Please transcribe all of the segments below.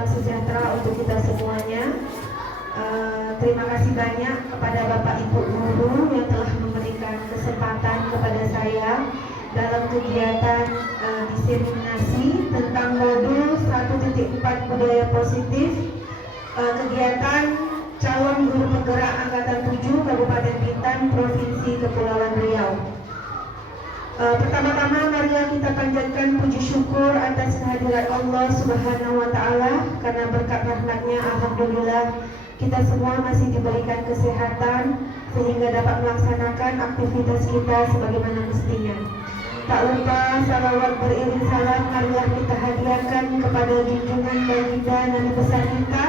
salam sejahtera untuk kita semuanya. Terima kasih banyak kepada Bapak Ibu Guru yang telah memberikan kesempatan kepada saya dalam kegiatan diseminasi tentang modul 1.4 budaya positif, kegiatan calon guru penggerak angkatan 7 Kabupaten Bintan, Provinsi Kepulauan Riau. Pertama-tama marilah kita panjatkan puji syukur atas kehadirat Allah Subhanahu wa Ta'ala, karena berkat rahmatnya alhamdulillah kita semua masih diberikan kesehatan sehingga dapat melaksanakan aktivitas kita sebagaimana mestinya. Tak lupa salawat beriring salam marilah kita hadiahkan kepada junjungan baginda Nabi besar kita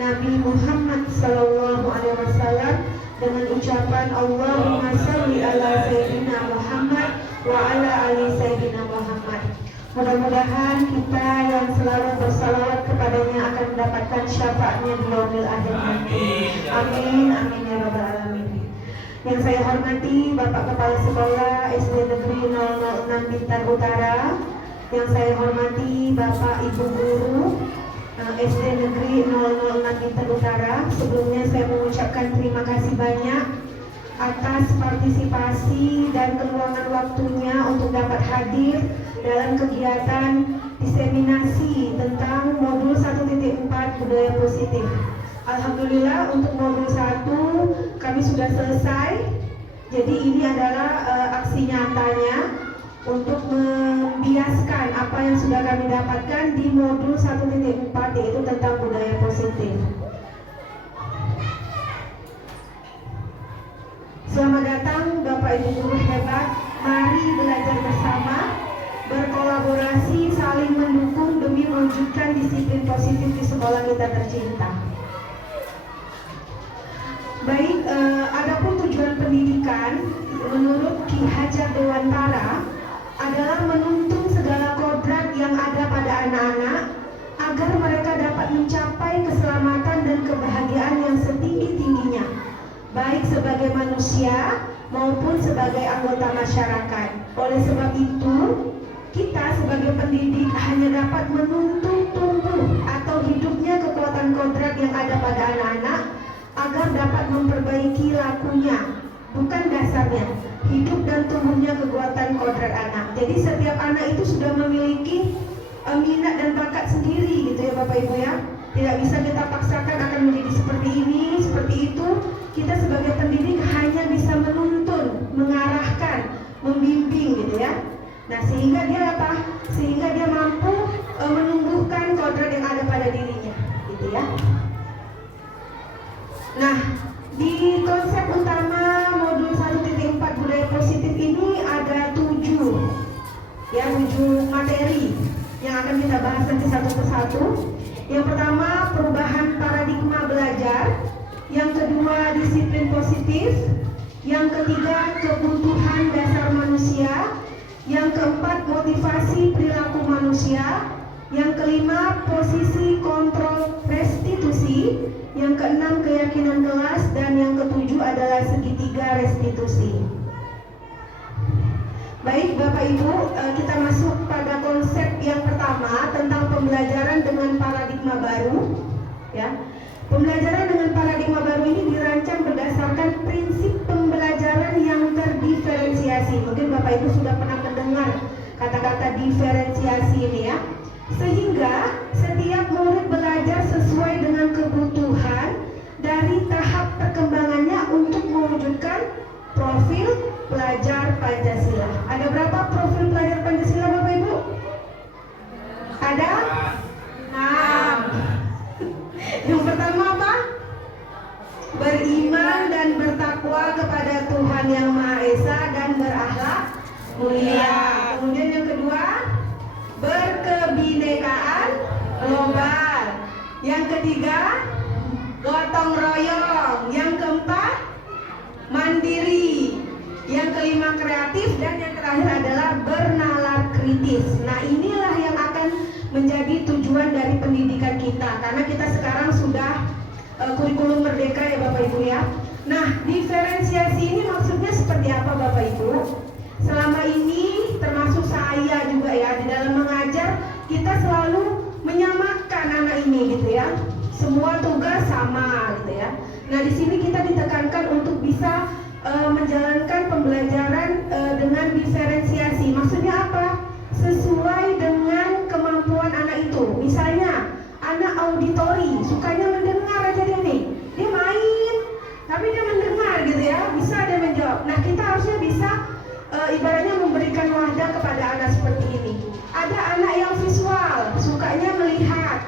Nabi Muhammad Sallallahu Alaihi Wasallam dengan ucapan Allahumma salli ala Sayyidina Muhammad wa ala ali Sayyidina Muhammad. Mudah-mudahan kita yang selalu bersalawat kepadanya akan mendapatkan syafaatnya di yaumil akhir nanti. Amin, amin ya rabbal alamin. Yang saya hormati Bapak Kepala Sekolah SD Negeri 006 Bintan Utara, yang saya hormati Bapak Ibu Guru SD Negeri 006 Bintan Utara. Sebelumnya saya mengucapkan terima kasih banyak atas partisipasi dan keluangan waktunya untuk dapat hadir dalam kegiatan diseminasi tentang modul 1.4 budaya positif. Alhamdulillah untuk modul 1 kami sudah selesai. Jadi ini adalah aksi nyatanya untuk membiaskan apa yang sudah kami dapatkan di modul 1.4, yaitu tentang budaya positif. Selamat datang Bapak Ibu Guru hebat. Mari belajar bersama, berkolaborasi, saling mendukung demi mewujudkan disiplin positif di sekolah kita tercinta. Baik, adapun tujuan pendidikan menurut Ki Hajar Dewantara adalah menuntun segala kodrat yang ada pada anak-anak agar mereka dapat mencapai keselamatan dan kebahagiaan yang setinggi-tingginya, baik sebagai manusia maupun sebagai anggota masyarakat. Oleh sebab itu, kita sebagai pendidik hanya dapat menuntun tumbuh atau hidupnya kekuatan kodrat yang ada pada anak-anak agar dapat memperbaiki lakunya, bukan dasarnya, hidup dan tumbuhnya kekuatan kodrat anak. Jadi setiap anak itu sudah memiliki minat dan bakat sendiri gitu ya Bapak Ibu ya. Tidak bisa kita paksakan akan menjadi seperti ini, seperti itu. Kita sebagai pendidik hanya bisa menuntun, mengarahkan, membimbing gitu ya. Nah sehingga dia apa? Sehingga dia mampu menumbuhkan kodrat yang ada pada dirinya gitu ya. Nah di konsep utama modul 1.4 budaya positif ini ada 7 materi yang akan kita bahas nanti satu persatu. Yang pertama, perubahan paradigma belajar. Yang kedua, disiplin positif. Yang ketiga, kebutuhan dasar manusia. Yang keempat, motivasi perilaku manusia. Yang kelima, posisi kontrol restitusi. Yang keenam, keyakinan kelas. Dan yang ketujuh adalah segitiga restitusi. Baik Bapak Ibu, kita masuk pada konsep yang pertama tentang pembelajaran dengan paradigma baru ya. Pembelajaran dengan paradigma baru ini dirancang berdasarkan prinsip pembelajaran yang terdiferensiasi. Mungkin Bapak Ibu sudah pernah mendengar kata-kata diferensiasi ini ya. Sehingga setiap murid belajar sesuai dengan kebutuhan dari tahap perkembangannya untuk mewujudkan profil pelajar Pancasila. Ada berapa profil pelajar Pancasila Bapak Ibu? Ada 6. Yang pertama apa? Beriman dan bertakwa kepada Tuhan Yang Maha Esa dan berakhlak mulia. Kemudian yang kedua, berkebinekaan global. Yang ketiga, gotong royong. Yang keempat, mandiri. Yang kelima, kreatif. Dan yang terakhir adalah bernalar kritis. Nah inilah yang akan menjadi tujuan dari pendidikan kita, karena kita sekarang sudah kurikulum merdeka ya Bapak Ibu ya. Nah diferensiasi ini maksudnya seperti apa Bapak Ibu? Selama ini termasuk saya juga ya, di dalam mengajar kita selalu menyamakan anak ini gitu ya. Semua tugas sama gitu ya. Nah, di sini kita ditekankan untuk bisa menjalankan pembelajaran dengan diferensiasi. Maksudnya apa? Sesuai dengan kemampuan anak itu. Misalnya, anak auditori, sukanya mendengar aja dia nih. Dia main, tapi dia mendengar gitu ya. Bisa dia menjawab. Nah, kita harusnya bisa ibaratnya memberikan wadah kepada anak seperti ini. Ada anak yang visual, sukanya melihat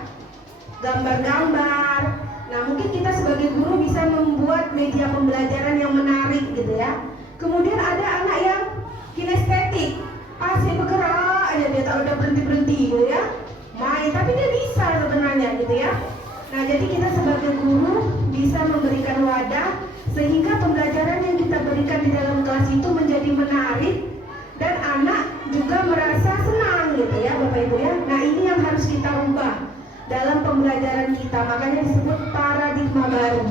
gambar-gambar. Nah, mungkin kita sebagai guru bisa membuat media pembelajaran yang menarik gitu ya. Kemudian ada anak yang kinestetik, dia bergerak aja, dia tak udah berhenti-berhenti gitu ya, main, tapi dia bisa sebenarnya gitu ya. Nah, jadi kita sebagai guru bisa memberikan wadah sehingga pembelajaran yang kita berikan di dalam kelas itu menjadi menarik dan anak juga merasa senang gitu ya Bapak Ibu ya. Nah, ini yang harus kita ubah dalam pembelajaran kita, makanya disebut paradigma baru.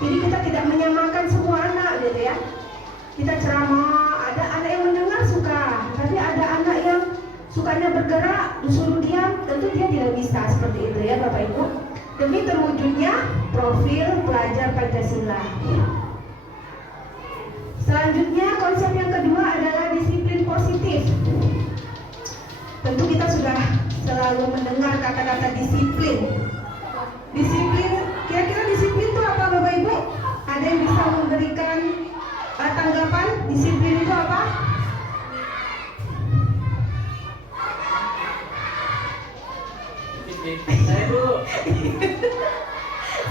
Jadi kita tidak menyamakan semua anak gitu ya. Kita ceramah, ada anak yang mendengar suka, tapi ada anak yang sukanya bergerak, disuruh diam, tentu dia tidak bisa seperti itu ya Bapak Ibu. Demi terwujudnya profil pelajar Pancasila. Selanjutnya konsep yang kedua adalah disiplin positif. Tentu kita sudah selalu mendengar kata-kata disiplin. Disiplin, kira-kira disiplin itu apa Bapak Ibu? Ada yang bisa memberikan tanggapan? Disiplin itu apa? Saya Bu.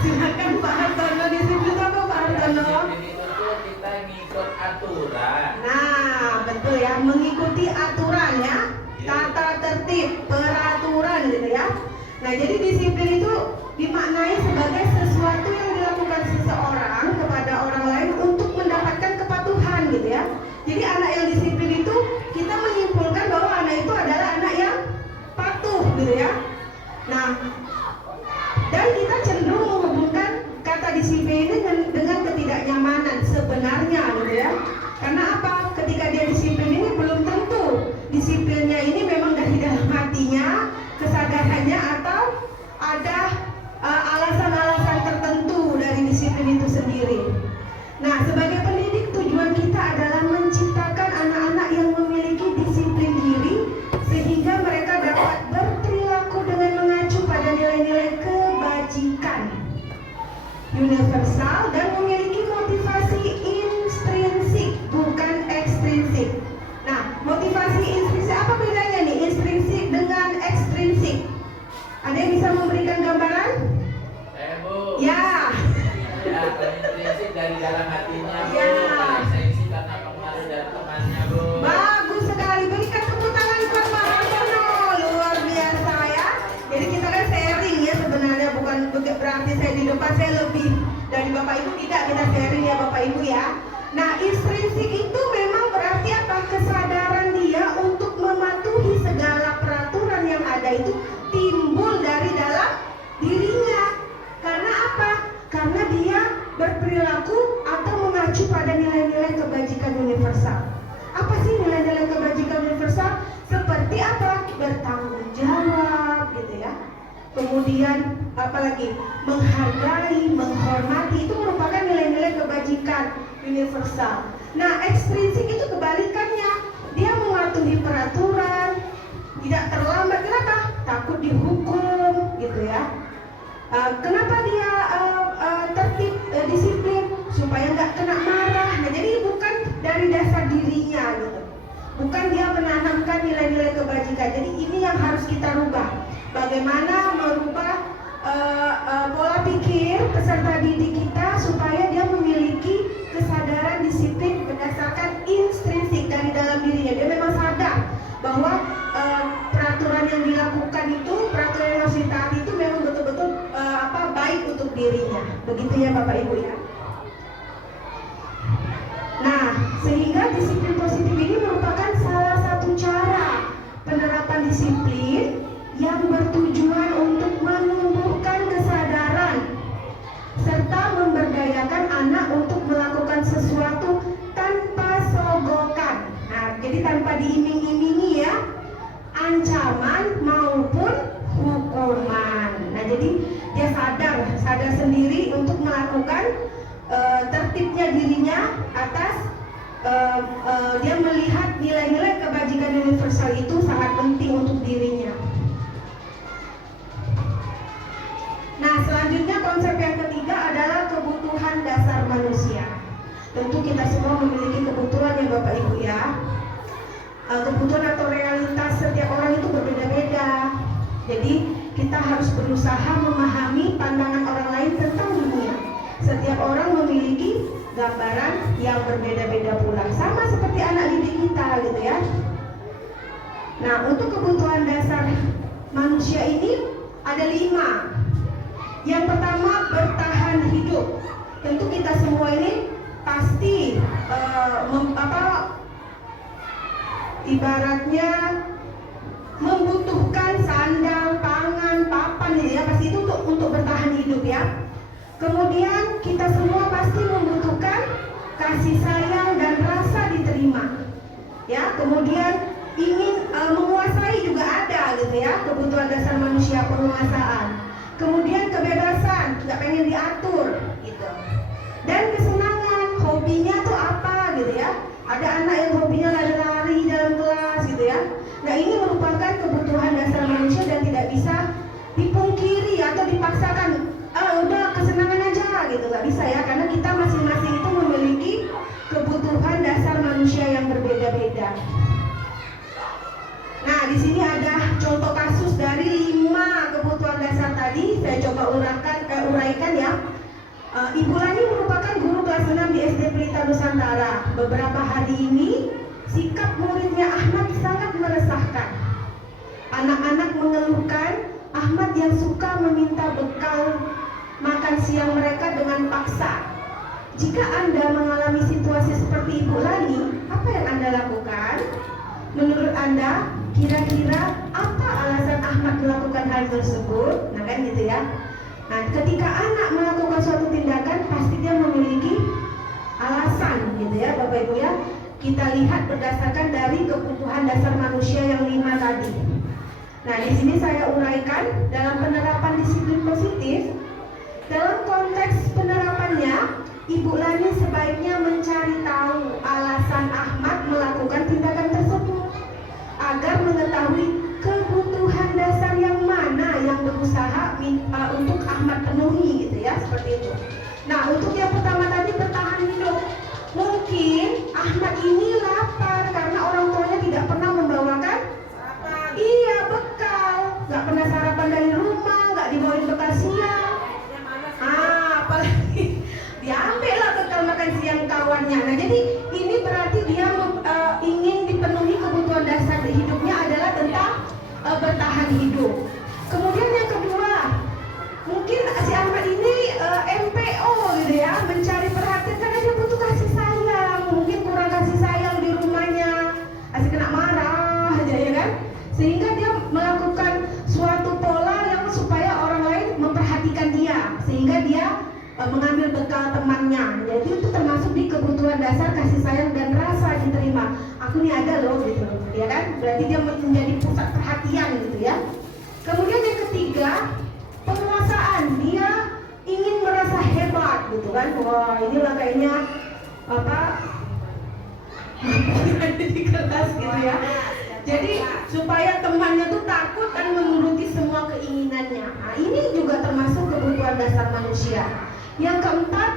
Silakan Pak Hartono, disiplin itu apa Pak Hartono? Disiplin itu tuh kita ngikut aturan. Nah, betul ya, mengikuti aturan ya, tata tertib, peraturan gitu ya. Nah, jadi disiplin itu dimaknai sebagai sesuatu yang dilakukan seseorang kepada orang lain untuk mendapatkan kepatuhan gitu ya. Jadi anak yang disiplin itu kita menyimpulkan bahwa anak itu adalah anak yang patuh gitu ya. Nah, dan kita cenderung menghubungkan kata disiplin ini dengan ketidaknyamanan sebenarnya gitu ya. Karena apa? Ketika dia disiplin ini belum tentu disiplinnya ini memang dari dalam hatinya, kesadarannya, atau ada alasan-alasan tertentu dari disiplin itu sendiri. Nah, sebagai pendidik tujuan kita adalah menciptakan anak-anak yang memiliki disiplin diri sehingga mereka dapat berperilaku dengan mengacu pada nilai-nilai kebajikan universal dan memiliki motivasi intrinsik bukan ekstrinsik. Nah, motivasi intrinsik apa bedanya nih intrinsik dengan ekstrinsik? Ada yang bisa memberikan gambaran? Saya Bu. Ya. Ya, intrinsik dari dalam hatinya Bu. Ya. Ekstrinsik karena pengaruh dari temannya Bu. Bagus sekali, berikan tepuk tangan buat Pak Hartono, luar biasa ya. Jadi kita kan sharing ya sebenarnya, bukan berarti saya di depan saya lebih dari Bapak Ibu, tidak, kita sharing ya Bapak Ibu ya. Nah, intrinsik itu memang berarti apa? Kesadaran dia untuk mematuhi segala peraturan yang ada itu timbul dari dalam dirinya. Karena apa? Karena dia berperilaku atau mengacu pada nilai-nilai kebajikan universal. Apa sih nilai-nilai kebajikan universal? Seperti apa? Bertanggung jawab gitu ya. Kemudian apalagi menghargai, menghormati, itu merupakan nilai-nilai kebajikan universal. Nah, ekstrinsik itu kebalikannya. Dia mematuhi peraturan, tidak terlambat. Kenapa? Takut dihukum gitu ya. Kenapa dia tertib, disiplin? Supaya nggak kena marah. Nah, jadi bukan dari dasar dirinya gitu. Bukan dia menanamkan nilai-nilai kebajikan. Jadi ini yang harus kita rubah. Bagaimana merubah pola pikir peserta didik kita supaya dia memiliki kesadaran disiplin berdasarkan intrinsik dari dalam dirinya. Dia memang sadar bahwa peraturan yang dilakukan itu, peraturan yang harus ditaati itu memang betul-betul baik untuk dirinya. Begitu ya Bapak Ibu ya. Nah, sehingga disiplin positif ini merupakan salah satu cara penerapan disiplin yang bertujuan untuk menumbuhkan kesadaran serta memberdayakan anak untuk melakukan sesuatu tanpa sogokan. Nah, jadi tanpa diiming-imingi ya, ancaman maupun hukuman. Rohman. Nah, jadi dia sadar sendiri untuk melakukan tertibnya dirinya atas dia melihat nilai-nilai kebajikan universal itu sangat penting untuk dirinya. Nah, selanjutnya konsep yang ketiga adalah kebutuhan dasar manusia. Tentu kita semua memiliki kebutuhan ya Bapak Ibu ya. Kebutuhan atau realitas setiap orang itu berbeda-beda. Jadi kita harus berusaha memahami pandangan orang lain tentang dunia. Setiap orang memiliki gambaran yang berbeda-beda pula, sama seperti anak didik kita gitu ya. Nah, untuk kebutuhan dasar manusia ini ada 5. Yang pertama, bertahan hidup. Tentu kita semua ini pasti ibaratnya membutuhkan sandang, pangan, papan gitu ya, pasti itu untuk bertahan hidup ya. Kemudian kita semua pasti membutuhkan kasih sayang dan rasa diterima. Ya, kemudian ingin menguasai juga ada gitu ya, kebutuhan dasar manusia, penguasaan. Kemudian kebebasan, nggak pengen diatur gitu. Dan kesenangan, hobinya tuh apa gitu ya. Ada anak yang hobinya lari-lari dalam kelas gitu ya. Nah, ini merupakan kebutuhan dasar manusia dan tidak bisa dipungkiri atau dipaksakan. Udah kesenangan aja gitu, nggak bisa ya, karena kita masing-masing itu memiliki kebutuhan dasar manusia yang berbeda-beda. Nah, di sini ada contoh kasus dari 5 kebutuhan dasar tadi. Saya coba uraikan ya. Ibu Lani merupakan guru kelas 6 di SD Pelita Nusantara. Beberapa hari ini sikap muridnya Ahmad sangat meresahkan. Anak-anak mengeluhkan Ahmad yang suka meminta bekal makan siang mereka dengan paksa. Jika Anda mengalami situasi seperti Ibu Lani, apa yang Anda lakukan? Menurut Anda, kira-kira apa alasan Ahmad melakukan hal tersebut? Nah, kan gitu ya. Nah, ketika anak melakukan suatu tindakan, pasti dia memiliki alasan gitu ya Bapak Ibu ya. Kita lihat berdasarkan dari kebutuhan dasar manusia yang 5 tadi. Nah, di sini saya uraikan dalam penerapan disiplin positif. Dalam konteks penerapannya, Ibu Lani sebaiknya mencari tahu alasan Ahmad melakukan tindakan tersebut agar mengetahui kebutuhan dasar yang mana yang berusaha untuk Ahmad penuhi gitu ya, seperti itu. Nah, untuk yang pertama tadi bertahan hidup. Mungkin Ahmad ini lapar karena orang tuanya tidak pernah membawakan sarapan. Iya, bekal. Gak pernah sarapan dari rumah, gak dibawain bekal siang. Apalagi diambil lah bekal makan siang kawannya. Nah, jadi ini berarti dia ingin dipenuhi kebutuhan dasar hidupnya adalah tentang bertahan hidup. Kemudian yang kedua, mungkin si Ahmad ini MPO gitu ya, mencari perhatian karena dia butuh kasih sayang. Mungkin kurang kasih sayang di rumahnya, asik kena marah aja ya kan, sehingga dia melakukan suatu pola yang supaya orang lain memperhatikan dia, sehingga dia mengambil bekal temannya. Jadi itu termasuk di kebutuhan dasar kasih sayang dan rasa diterima. Aku nih ada loh gitu, ya kan? Berarti dia menjadi pusat perhatian gitu ya. Kemudian yang ketiga, penguasaan. Dia ingin merasa hebat gitu kan. Wah, inilah kayaknya di kelas gitu ya. Jadi supaya temannya tuh takut dan menuruti semua keinginannya. Nah, ini juga termasuk kebutuhan dasar manusia. Yang keempat,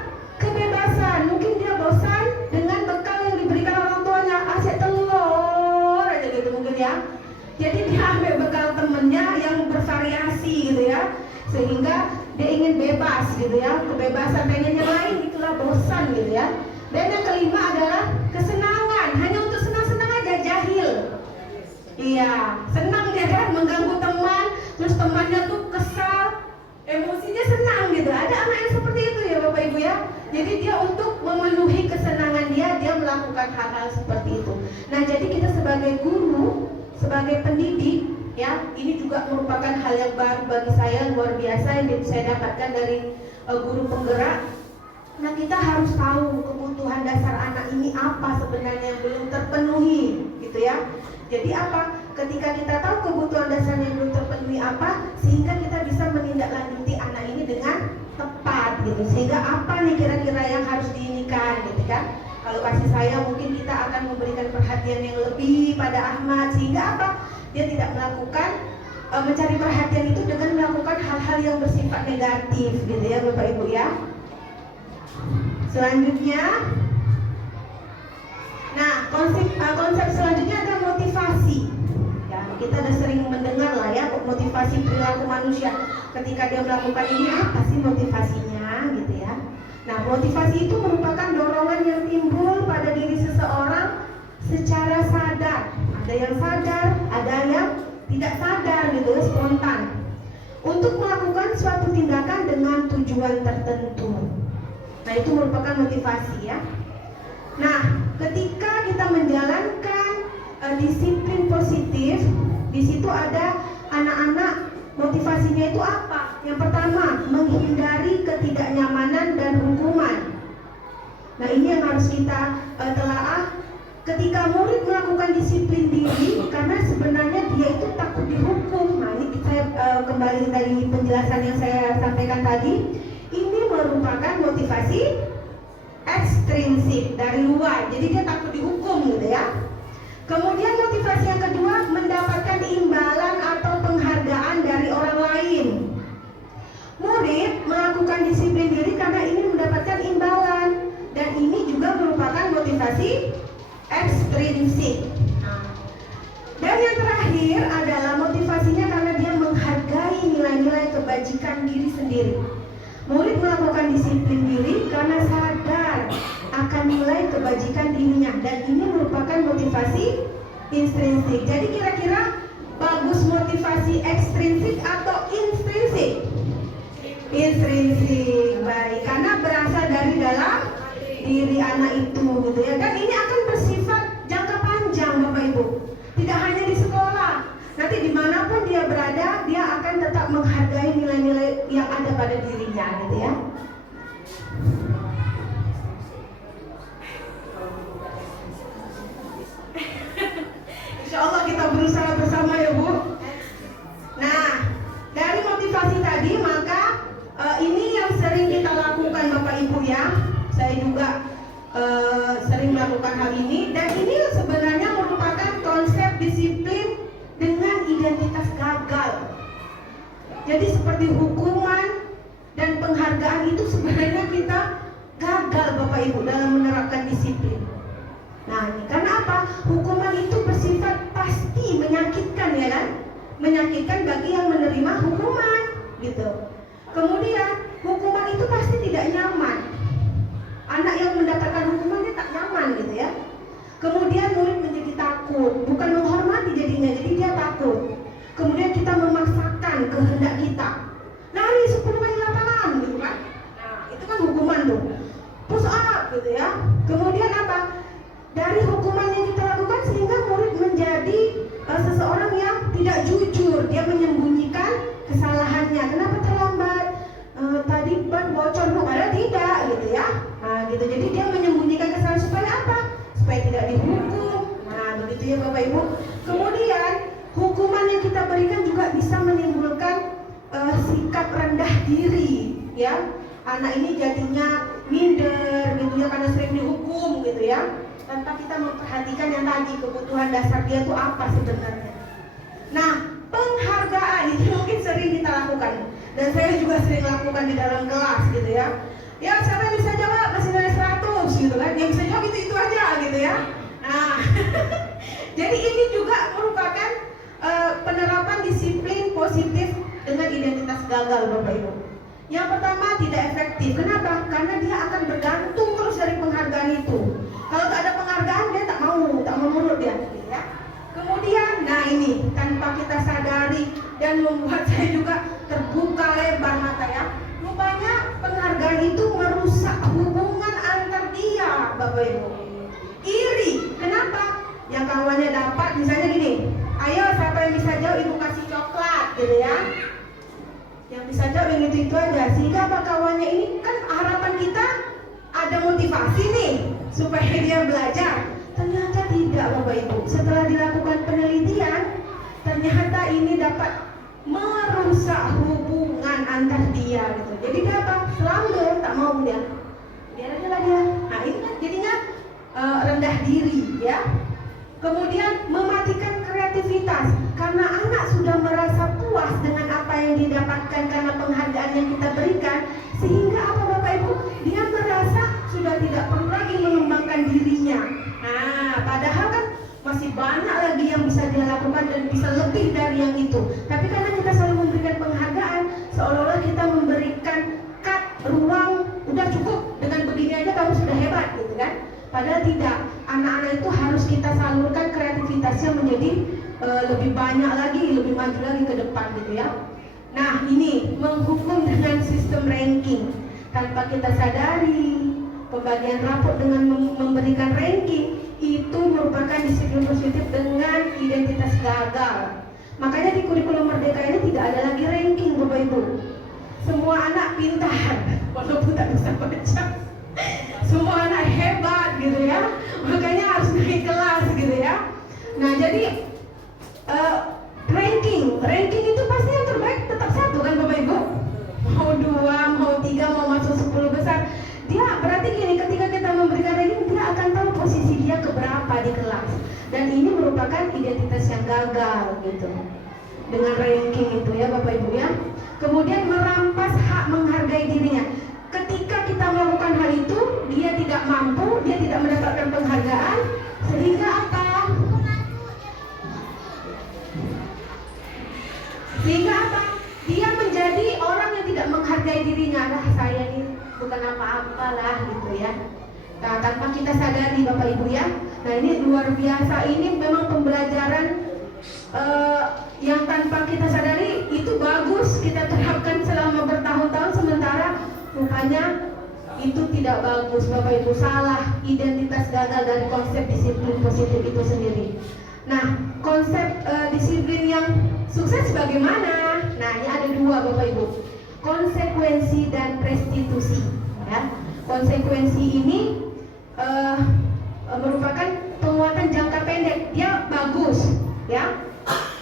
kebebasan. Mungkin dia bosan dengan bekal yang diberikan orang tuanya, asyik telur aja gitu mungkin ya. Jadi dia ambil bekal temennya yang bervariasi gitu ya, sehingga dia ingin bebas gitu ya, kebebasan pengen yang lain, itulah bosan gitu ya. Dan yang kelima adalah kesenangan, hanya untuk senang-senang aja, jahil. Iya, senang dia kan mengganggu teman, terus temannya tuh kesal, emosinya senang gitu. Ada anak yang seperti itu ya Bapak Ibu ya. Jadi dia untuk memenuhi kesenangan dia melakukan hal-hal seperti itu. Nah, jadi kita sebagai guru, sebagai pendidik ya, ini juga merupakan hal yang baru bagi saya, luar biasa yang saya dapatkan dari guru penggerak. Nah, kita harus tahu kebutuhan dasar anak ini apa sebenarnya yang belum terpenuhi gitu ya. Jadi apa? Ketika kita tahu kebutuhan dasarnya yang belum terpenuhi demi apa, sehingga kita bisa menindaklanjuti anak ini dengan tepat gitu. Sehingga apa nih kira-kira yang harus diinikan gitu kan. Kalau kasih sayang mungkin kita akan memberikan perhatian yang lebih pada Ahmad, sehingga apa, dia tidak melakukan mencari perhatian itu dengan melakukan hal-hal yang bersifat negatif gitu ya Bapak Ibu ya. Selanjutnya, nah konsep selanjutnya adalah motivasi. Ya, kita udah sering mendengar lah ya motivasi perilaku manusia. Ketika dia melakukan ini, apa sih motivasinya gitu ya. Nah, motivasi itu merupakan dorongan yang timbul pada diri seseorang secara sadar. Ada yang sadar, ada yang tidak sadar gitu, spontan, untuk melakukan suatu tindakan dengan tujuan tertentu. Nah, itu merupakan motivasi ya. Nah, ketika kita menjalankan disiplin positif, di situ ada anak-anak motivasinya itu apa? Yang pertama, menghindari ketidaknyamanan dan hukuman. Nah, ini yang harus kita telaah. Ketika murid melakukan disiplin diri, karena sebenarnya dia itu takut dihukum. Nah, ini saya kembali dari penjelasan yang saya sampaikan tadi. Ini merupakan motivasi ekstrinsik dari luar. Jadi dia takut dihukum gitu ya. Kemudian motivasi yang kedua, mendapatkan imbalan atau penghargaan dari orang lain. Murid melakukan disiplin diri karena ingin mendapatkan imbalan, dan ini juga merupakan motivasi ekstrinsik. Dan yang terakhir adalah motivasinya karena dia menghargai nilai-nilai kebajikan diri sendiri. Murid melakukan disiplin diri karena sadar akan nilai kebajikan dirinya, dan ini merupakan motivasi intrinsik. Jadi kira-kira bagus motivasi ekstrinsik atau intrinsik? Intrinsik, baik, karena berasal dari dalam diri anak itu gitu ya. Dan ini akan bersifat jangka panjang Bapak Ibu. Tidak hanya di sekolah, nanti dimanapun dia berada, dia akan tetap menghargai nilai-nilai yang ada pada dirinya gitu ya. Insya Allah kita berusaha bersama ya Bu. Nah, dari motivasi tadi, maka ini yang sering kita lakukan Bapak Ibu ya. Saya juga sering melakukan hal ini, dan ini sebenarnya merupakan konsep disiplin dengan identitas gagal. Jadi seperti hukuman dan penghargaan itu sebenarnya kita gagal Bapak Ibu dalam menerapkan disiplin. Nah, ini karena apa? Hukuman itu bersifat pasti menyakitkan ya kan? Menyakitkan bagi yang menerima hukuman gitu. Kemudian hukuman itu pasti tidak nyaman. Anak yang mendapatkan hukumannya tak nyaman gitu ya. Kemudian murid menjadi takut, bukan menghormati jadinya, jadi dia takut. Kemudian kita memaksakan kehendak kita, lari 10 kali lapangan gitu kan. Nah, itu kan hukuman tuh. Push up gitu ya. Kemudian apa? Dari hukuman yang kita lakukan sehingga murid menjadi seseorang yang tidak jujur. Dia menyembunyikan kesalahannya. Kenapa terlambat? Tadi ban bocor Bu, padahal tidak gitu ya. Nah, gitu. Jadi dia menyembunyikan kesalahan supaya apa? Supaya tidak dihukum. Nah, begitu ya Bapak Ibu. Kemudian hukuman yang kita berikan juga bisa menimbulkan sikap rendah diri ya. Anak ini jadinya minder gitu ya, karena sering dihukum gitu ya, tanpa kita memperhatikan yang tadi kebutuhan dasar dia itu apa sebenarnya. Nah, penghargaan itu mungkin sering kita lakukan, dan saya juga sering lakukan di dalam kelas gitu ya. Ya, siapa yang bisa jawab masih dari 100 gitu kan, yang bisa jawab itu aja gitu ya. Nah, jadi ini juga merupakan penerapan disiplin positif dengan identitas gagal Bapak Ibu. Yang pertama, tidak efektif. Kenapa? Karena dia akan bergantung terus dari penghargaan itu. Kalau tak ada penghargaan, dia tak mau nurut dia gitu ya. Kemudian, nah ini tanpa kita sadari dan membuat saya juga terbuka lebar mata ya. Rupanya penghargaan itu merusak hubungan antar dia Bapak Ibu. Iri, kenapa? Yang kawannya dapat, misalnya gini, ayo siapa yang bisa jawab ibu kasih coklat gitu ya. Yang bisa jawab yang itu aja, sehingga apa, kawannya ini kan harapan kita ada motivasi nih supaya dia belajar. Ternyata tidak Bapak Ibu. Setelah dilakukan penelitian, ternyata ini dapat merusak hubungan antar dia gitu. Jadi dia apa? Selanggar, tak mau dia. Biar aja lah dia. Nah ini kan jadinya rendah diri ya. Kemudian mematikan kreativitas karena anak sudah merasa puas dengan apa yang didapatkan karena penghargaan yang kita berikan, sehingga apa Bapak Ibu? Dia merasa sudah tidak perlu lagi mengembangkan dirinya. Nah, padahal kan masih banyak lagi yang bisa dia lakukan dan bisa lebih dari yang itu. Tapi karena kita selalu memberikan penghargaan, seolah-olah kita memberikan ruang, udah cukup dengan begini aja kamu sudah hebat gitu kan? Padahal tidak, anak-anak itu harus kita salurkan kreativitasnya menjadi lebih banyak lagi, lebih maju lagi ke depan gitu ya. Nah ini menghukum dengan sistem ranking tanpa kita sadari. Pembagian raport dengan memberikan ranking itu merupakan disiplin positif dengan identitas gagal. Makanya di kurikulum Merdeka ini tidak ada lagi ranking Bapak Ibu. Semua anak pintar walaupun tak bisa baca. Semua anak hebat gitu ya. Makanya harus naik kelas gitu ya. Nah jadi ranking itu pasti yang terbaik tetap satu kan Bapak Ibu. Mau 2, mau 3, mau masuk 10 besar. Dia berarti gini, ketika kita memberikan ranking, dia akan tahu posisi dia keberapa di kelas. Dan ini merupakan identitas yang gagal gitu. Dengan ranking itu ya Bapak Ibu ya. Kemudian merampas hak menghargai dirinya. Ketika kita melakukan hal itu, dia tidak mampu, dia tidak mendapatkan penghargaan, sehingga apa? Sehingga apa? Dia menjadi orang yang tidak menghargai dirinya. Nah, saya ini bukan apa-apa lah gitu ya. Nah, tanpa kita sadari Bapak Ibu ya. Nah, ini luar biasa. Ini memang pembelajaran yang tanpa kita sadari itu bagus kita terapkan selama bertahun-tahun, sementara rupanya itu tidak bagus Bapak Ibu, salah identitas gagal dari konsep disiplin positif itu sendiri. Nah, konsep disiplin yang sukses bagaimana? Nah, ini ada dua Bapak Ibu, konsekuensi dan restitusi ya. Konsekuensi ini merupakan penguatan jangka pendek, dia bagus ya.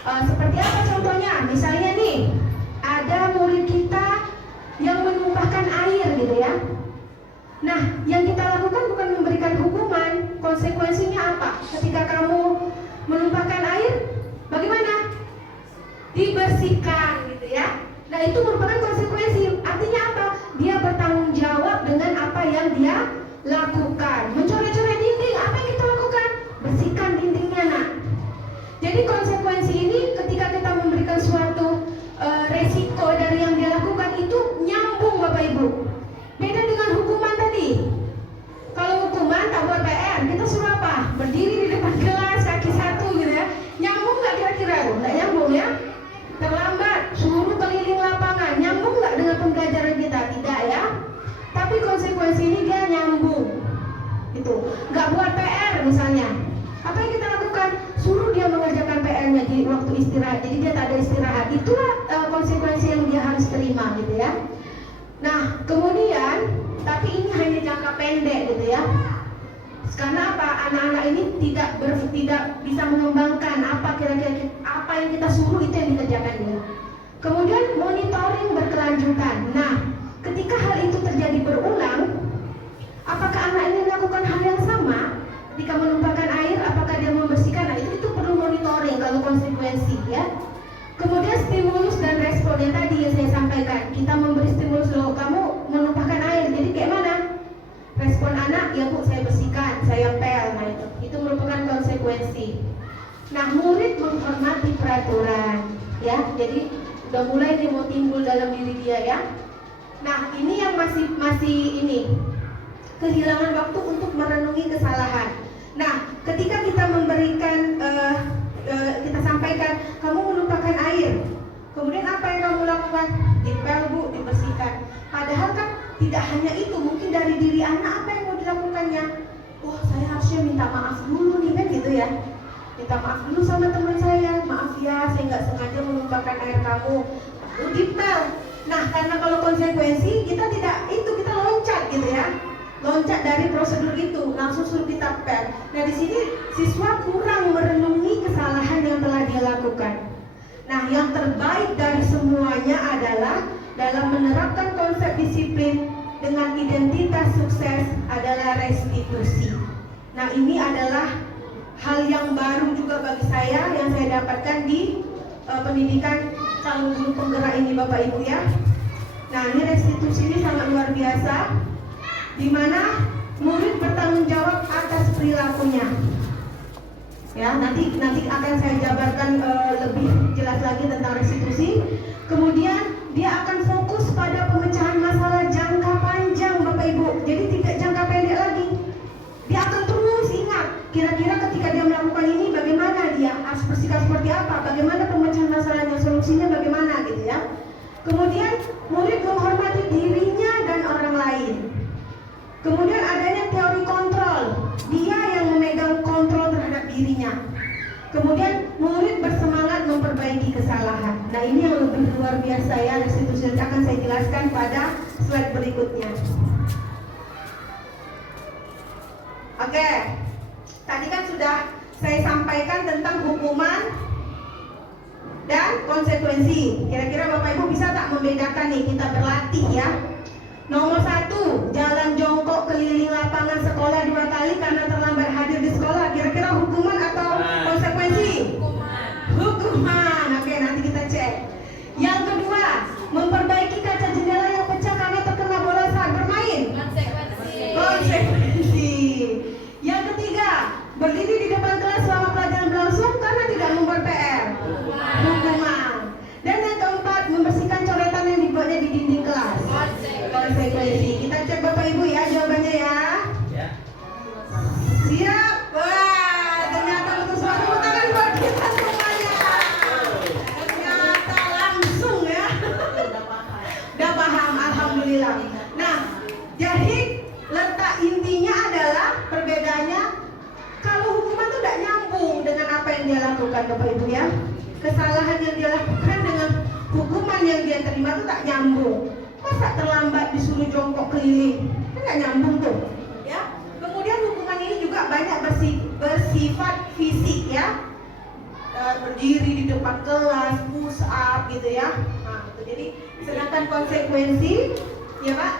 Seperti apa contohnya? Misalnya nih, ada murid kita yang menumpahkan air gitu ya. Nah, yang kita lakukan bukan memberikan hukuman. Konsekuensinya apa? Ketika kamu menumpahkan air, bagaimana? Dibersihkan gitu ya. Nah, itu merupakan konsekuensi. Artinya apa? Dia bertanggung jawab dengan apa yang dia lakukan. Mencoret-coret dinding, apa yang kita lakukan? Bersihkan dindingnya nak. Jadi konsekuensi ini ketika kita memberikan suatu resiko dari yang dia lakukan itu nyambung Bapak Ibu. Beda dengan hukuman tadi. Kalau hukuman tak buat PR, kita suruh apa? Berdiri di depan kelas, kaki satu gitu ya. Nyambung nggak kira-kira? Nggak nyambung ya. Terlambat, suruh keliling lapangan, nyambung nggak dengan pembelajaran kita? Tidak ya. Tapi konsekuensi ini dia nyambung. Itu. Nggak buat PR misalnya. Apa yang kita lakukan? Suruh dia mengerjakan PR-nya di waktu istirahat. Jadi dia tak ada istirahat. Itulah konsekuensi yang dia harus terima gitu ya. Nah, kemudian tapi ini hanya jangka pendek gitu ya. Karena apa? Anak-anak ini tidak bisa mengembangkan apa kira-kira apa yang kita suruh itu yang dikerjakan dia. Kemudian monitoring berkelanjutan. Nah, ketika hal itu terjadi berulang, apakah anak ini melakukan hal yang sama? Ketika menumpahkan air, apakah dia membersihkan? Nah, itu perlu monitoring kalau konsekuensi ya. Kemudian stimulus dan respon yang tadi yang saya sampaikan. Kita memberi stimulus, loh kamu menumpahkan air, jadi kayak mana? Respon anak, ya bu saya bersihkan, saya pel. Nah itu merupakan konsekuensi. Nah, murid menghormati peraturan ya. Jadi udah mulai nih mau timbul dalam diri dia ya. Nah, ini yang masih ini kehilangan waktu untuk merenungi kesalahan. Nah, ketika kita memberikan kita sampaikan, kamu menumpahkan air, kemudian apa yang kamu lakukan? Dipel bu, dibersihkan. Padahal kan tidak hanya itu, mungkin dari diri anak apa yang mau dilakukannya? Wah, saya harusnya minta maaf dulu nih kan gitu ya. Minta maaf dulu sama teman saya, maaf ya saya nggak sengaja menumpahkan air kamu. Lalu dipel. Nah, karena kalau konsekuensi kita tidak itu, kita loncat gitu ya. Loncat dari prosedur itu, langsung suruh kita pel. Nah, di sini siswa kurang merenungi kesalahan yang telah dia lakukan. Nah, yang terbaik dari semuanya adalah dalam menerapkan konsep disiplin dengan identitas sukses adalah restitusi. Nah, ini adalah hal yang baru juga bagi saya yang saya dapatkan di pendidikan calon guru penggerak ini Bapak Ibu ya. Nah, ini restitusi ini sangat luar biasa, di mana murid bertanggung jawab atas perilakunya. Ya, nanti akan saya jabarkan lebih jelas lagi tentang restitusi. Kemudian dia akan fokus pada pemecahan masalah jangka panjang Bapak Ibu. Jadi tidak jangka pendek lagi. Dia akan terus ingat kira-kira ketika dia melakukan ini bagaimana dia harus bersikap seperti apa, bagaimana pemecahan masalahnya, solusinya bagaimana gitu ya. Kemudian murid menghormati dirinya dan orang lain. Kemudian adanya teori kontrol, dia yang memegang kontrol terhadap dirinya. Kemudian murid bersemangat memperbaiki kesalahan. Nah, ini yang lebih luar biasa ya, restitusi akan saya jelaskan pada slide berikutnya. Oke, tadi kan sudah saya sampaikan tentang hukuman dan konsekuensi. Kira-kira Bapak Ibu bisa tak membedakan nih, kita berlatih ya. Nomor 1, jalan jongkok keliling lapangan sekolah 2 kali karena terlambat hadir di sekolah. Kira-kira hukuman atau konsekuensi? Hukuman. Oke, nanti kita cek. Yang kedua, memperbaiki kaca jendela yang pecah karena terkena bola saat bermain. Konsekuensi. Yang ketiga, berdiri di depan kelas selama pelajaran berlangsung karena tidak membuat PR. Hukuman. Dan yang keempat, membersihkan coretan yang dibuatnya di dinding kelas. Konsekuensi. Kita cek Bapak Ibu ya jawabannya ya. Siap? Wah, ternyata betul semua. Tepuk tangan buat kita semuanya. Ternyata langsung ya. Udah paham, alhamdulillah. Nah, jadi letak intinya adalah perbedaannya kalau hukuman itu tidak nyambung dengan apa yang dia lakukan Bapak Ibu ya. Kesalahan yang dia lakukan dengan hukuman yang dia terima itu tak nyambung. Masa terlambat disuruh jongkok keliling, kan nggak nyambung tuh ya. Kemudian hukuman ini juga banyak bersifat fisik ya, berdiri di depan kelas, push up gitu ya. Nah, gitu. Jadi sedangkan konsekuensi ya Pak,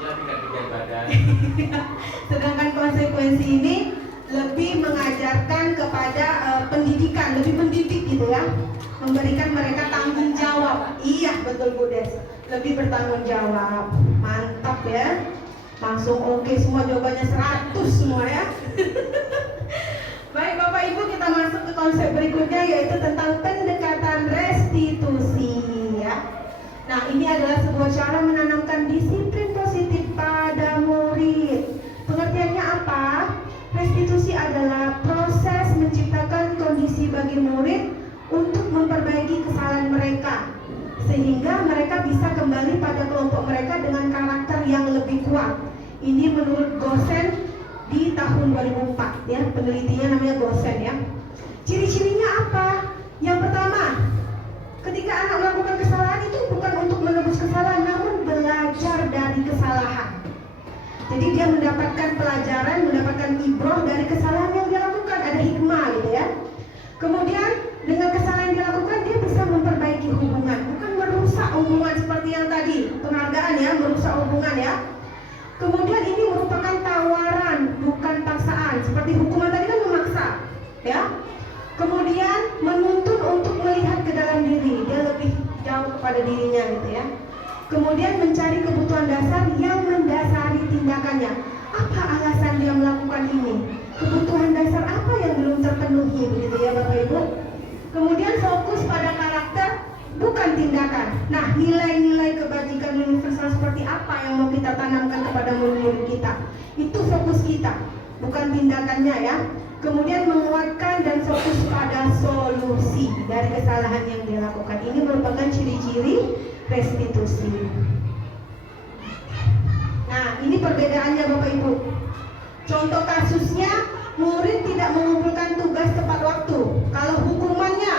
ya tidak badan. sedangkan konsekuensi ini lebih mengajarkan kepada pendidikan, lebih mendidik gitu ya, memberikan mereka tanggung jawab. Iya betul Bu Des, lebih bertanggung jawab. Mantap ya, langsung oke semua, jawabannya 100 semua ya. Baik Bapak Ibu, kita masuk ke konsep berikutnya, yaitu tentang pendekatan restitusi ya. Nah, ini adalah sebuah cara menanamkan disiplin positif pada murid. Pengertiannya apa? Restitusi adalah proses menciptakan kondisi bagi murid untuk memperbaiki kesalahan mereka, sehingga mereka bisa kembali pada kelompok mereka dengan karakter yang lebih kuat. Ini menurut Gosen di tahun 2004 ya, penelitinya namanya Gosen ya. Ciri-cirinya apa? Yang pertama, ketika anak melakukan kesalahan itu bukan untuk menebus kesalahan, namun belajar dari kesalahan. Jadi dia mendapatkan pelajaran, mendapatkan ibroh dari kesalahan yang dia lakukan, ada hikmah gitu ya. Kemudian dengan kesalahan yang dia lakukan, dia bisa memperbaiki hubungan, bukan merusak hubungan seperti yang tadi, penghargaan ya, merusak hubungan ya. Kemudian ini merupakan tawaran, bukan paksaan. Seperti hukuman tadi kan memaksa ya. Kemudian menuntun untuk melihat ke dalam diri, dia lebih jauh kepada dirinya gitu ya. Kemudian mencari kebutuhan dasar yang mendasari tindakannya. Apa alasan dia melakukan ini? Kebutuhan dasar apa yang belum terpenuhi begitu ya Bapak Ibu? Kemudian fokus pada karakter, bukan tindakan. Nah, nilai-nilai kebajikan universal seperti apa yang mau kita tanamkan kepada murid-murid kita? Itu fokus kita, bukan tindakannya ya. Kemudian menguatkan dan fokus pada solusi dari kesalahan yang dilakukan. Ini merupakan ciri-ciri restitusi. Nah, ini perbedaannya Bapak Ibu. Contoh kasusnya, murid tidak mengumpulkan tugas tepat waktu. Kalau hukumannya,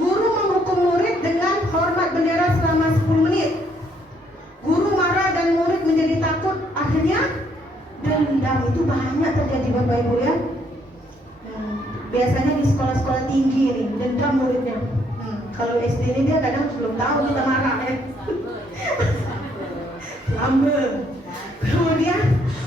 guru menghukum murid dengan hormat bendera selama 10 menit. Guru marah dan murid menjadi takut, akhirnya dendam. Itu banyak terjadi Bapak Ibu ya. Biasanya di sekolah-sekolah tinggi nih, dendam muridnya. Kalau SD ini dia kadang belum tahu kita marah ya. Lambe. Kemudian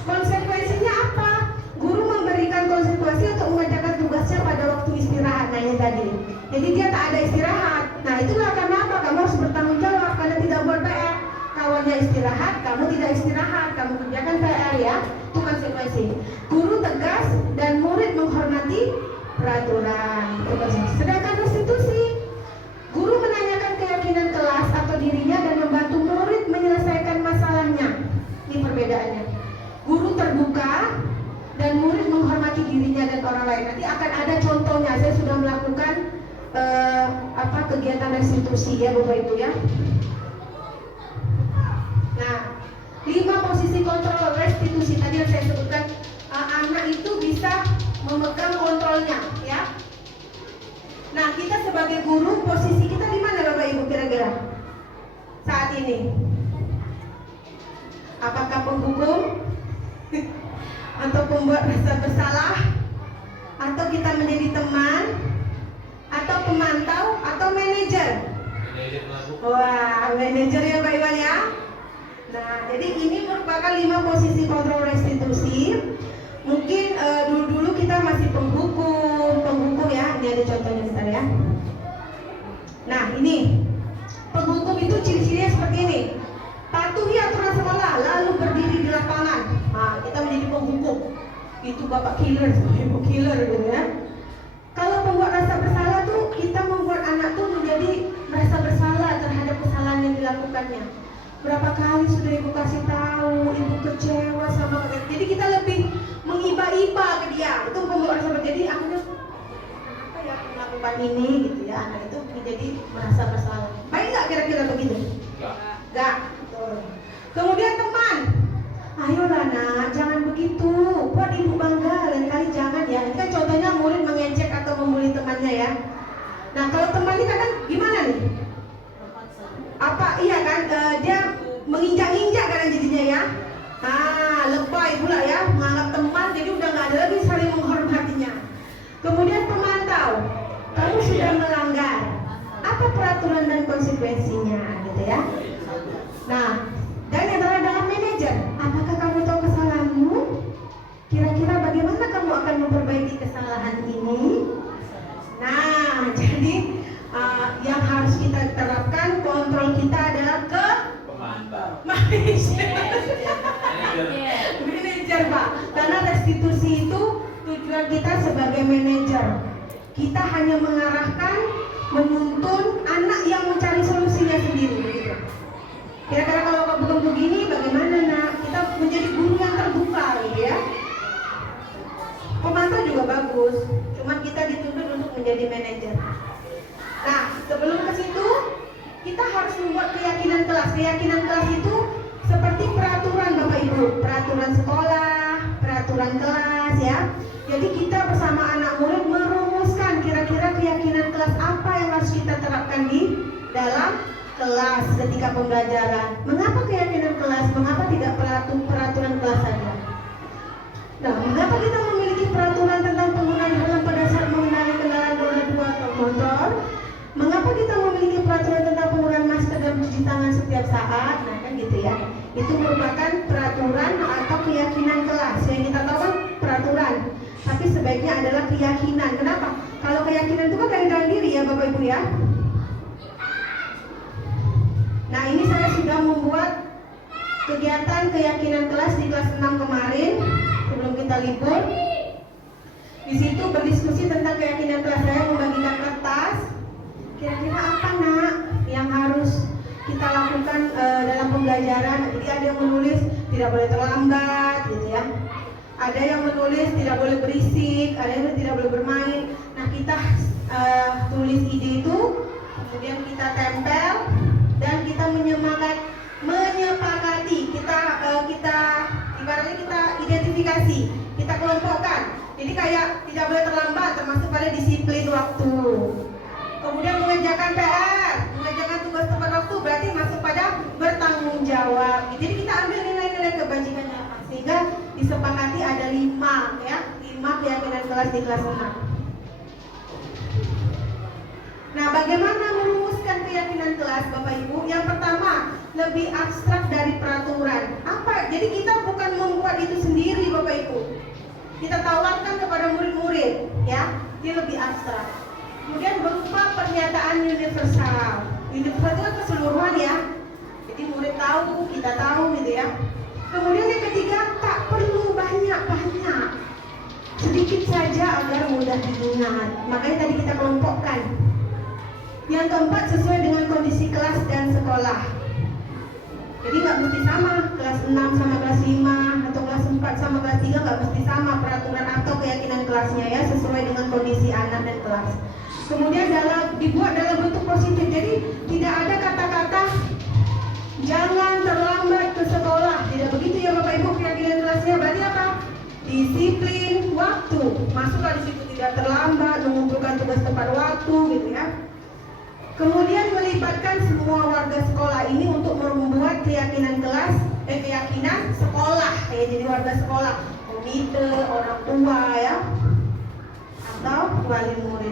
konsekuensinya apa? Guru memberikan konsekuensi untuk mengerjakan tugasnya pada waktu istirahat. Nah ini tadi. Jadi dia tak ada istirahat. Nah itulah karena apa? Kamu harus bertanggung jawab karena tidak buat PR. Kawannya istirahat, kamu tidak istirahat, kamu kerjakan PR ya. Itu konsekuensi. Guru tegas dan murid menghormati peraturan. Sedangkan restitusi, guru menanyakan keyakinan kelas atau dirinya dan membantu murid menyelesaikan masalahnya. Ini perbedaannya. Guru terbuka dan murid menghormati dirinya dan orang lain. Nanti akan ada contohnya. Saya sudah melakukan kegiatan restitusi ya Bapak Ibu ya. Nah, 5 posisi kontrol restitusi tadi yang saya sebutkan, anak itu bisa memegang kontrolnya ya. Nah, kita sebagai guru posisi kita di mana Bapak Ibu kira-kira saat ini? Apakah penghukum atau pembuat rasa bersalah, atau kita menjadi teman, atau pemantau, atau manajer? Wah, manajer ya Pak Iwan ya. Nah, jadi ini merupakan 5 posisi kontrol restitusi. Mungkin dulu-dulu kita masih penghukum ya. Ini ada contohnya bentar ya. Nah, ini penghukum itu ciri-cirinya seperti ini. Patuhi aturan sekolah, lalu berdiri di lapangan. Nah, kita menjadi penghukum. Itu bapak killer, ibu killer gitu ya. Kalau pembuat rasa bersalah tuh, kita membuat anak tuh menjadi merasa bersalah terhadap kesalahan yang dilakukannya. Berapa kali sudah ibu kasih tahu, ibu kecewa sama kalian. Jadi kita lebih mengiba-iba ke dia. Itu pembuat rasa bersalah. Jadi akhirnya kenapa ya melakukan ini gitu ya. Anak itu menjadi merasa bersalah. Baik nggak kira-kira begitu? Enggak. Kemudian teman, ayolah nak, jangan begitu, buat ibu bangga, lain kali jangan ya. Ini kan contohnya murid mengejek atau membuli temannya ya. Nah kalau teman ini kadang gimana nih? Iya kan, dia menginjak-injak kadang jadinya ya. Nah lebay pula ya, menganggap teman, jadi udah nggak ada lagi saling menghormatinya. Kemudian pemantau, kamu sudah melanggar, apa peraturan dan konsekuensinya gitu ya. Nah, dan yang terakhir adalah manajer. Apakah kamu tahu kesalahanmu? Kira-kira bagaimana kamu akan memperbaiki kesalahan ini? Nah, jadi yang harus kita terapkan, kontrol kita adalah ke pemantau. Manajer Pak. Karena restitusi itu tujuan kita sebagai manajer. Kita hanya mengarahkan, menuntun anak yang mencari solusinya sendiri gitu. Kira-kira kalau belum begini bagaimana nak? Kita menjadi guru yang terbuka gitu ya. Pemantau juga bagus, cuman kita dituntut untuk menjadi manajer. Nah, sebelum ke situ kita harus membuat keyakinan kelas. Keyakinan kelas itu seperti peraturan Bapak Ibu, peraturan sekolah, peraturan kelas ya. Jadi kita bersama anak murid merumuskan kira-kira keyakinan kelas apa yang harus kita terapkan di dalam kelas ketika pembelajaran. Mengapa keyakinan kelas? Mengapa tidak peraturan kelas saja? Nah, mengapa kita memiliki peraturan tentang penggunaan helm pada saat mengendarai kendaraan roda 2 atau motor? Mengapa kita memiliki peraturan tentang penggunaan masker dan mencuci tangan setiap saat? Nah, kan gitu ya. Itu merupakan peraturan atau keyakinan kelas. Yang kita tahu kan peraturan, tapi sebaiknya adalah keyakinan. Kenapa? Kalau keyakinan itu kan dari dalam diri ya Bapak Ibu ya. Nah ini saya sudah membuat kegiatan keyakinan kelas di kelas 6 kemarin sebelum kita libur. Di situ berdiskusi tentang keyakinan kelas. Saya membagikan kertas. Kira-kira apa nak yang harus kita lakukan dalam pembelajaran? Jadi ada yang menulis tidak boleh terlambat, gitu ya. Ada yang menulis tidak boleh berisik, ada yang tidak boleh bermain. Nah kita tulis ide itu, kemudian kita tempel. Dan kita menyepakati, kita ibaratnya kita identifikasi, kita kelompokkan. Jadi kayak tidak boleh terlambat, termasuk pada disiplin waktu. Kemudian mengerjakan PR, mengerjakan tugas tepat waktu, berarti masuk pada bertanggung jawab. Jadi kita ambil nilai-nilai kebajikannya, sehingga disepakati ada 5 keyakinan kelas di kelas 6. Nah, bagaimana merumuskan keyakinan kelas Bapak Ibu? Yang pertama, lebih abstrak dari peraturan. Apa? Jadi kita bukan membuat itu sendiri Bapak Ibu. Kita tawarkan kepada murid-murid, ya. Dia lebih abstrak. Kemudian berupa pernyataan universal. Universal itu kan keseluruhan ya. Jadi murid tahu, kita tahu gitu ya. Kemudian yang ketiga, tak perlu banyak-banyak. Sedikit saja agar mudah diingat. Makanya tadi kita kelompokkan. Yang keempat, sesuai dengan kondisi kelas dan sekolah. Jadi nggak mesti sama, kelas 6 sama kelas 5 atau kelas 4 sama kelas 3 nggak mesti sama peraturan atau keyakinan kelasnya ya, sesuai dengan kondisi anak dan kelas. Kemudian dibuat dalam bentuk positif. Jadi tidak ada kata-kata jangan terlambat ke sekolah. Tidak begitu ya Bapak Ibu keyakinan kelasnya. Berarti apa? Disiplin waktu. Masuklah di situ, tidak terlambat, mengumpulkan tugas tepat waktu gitu ya. Kemudian melibatkan semua warga sekolah ini untuk membuat keyakinan kelas, keyakinan sekolah ya, jadi warga sekolah, komite, orang tua ya, atau wali murid.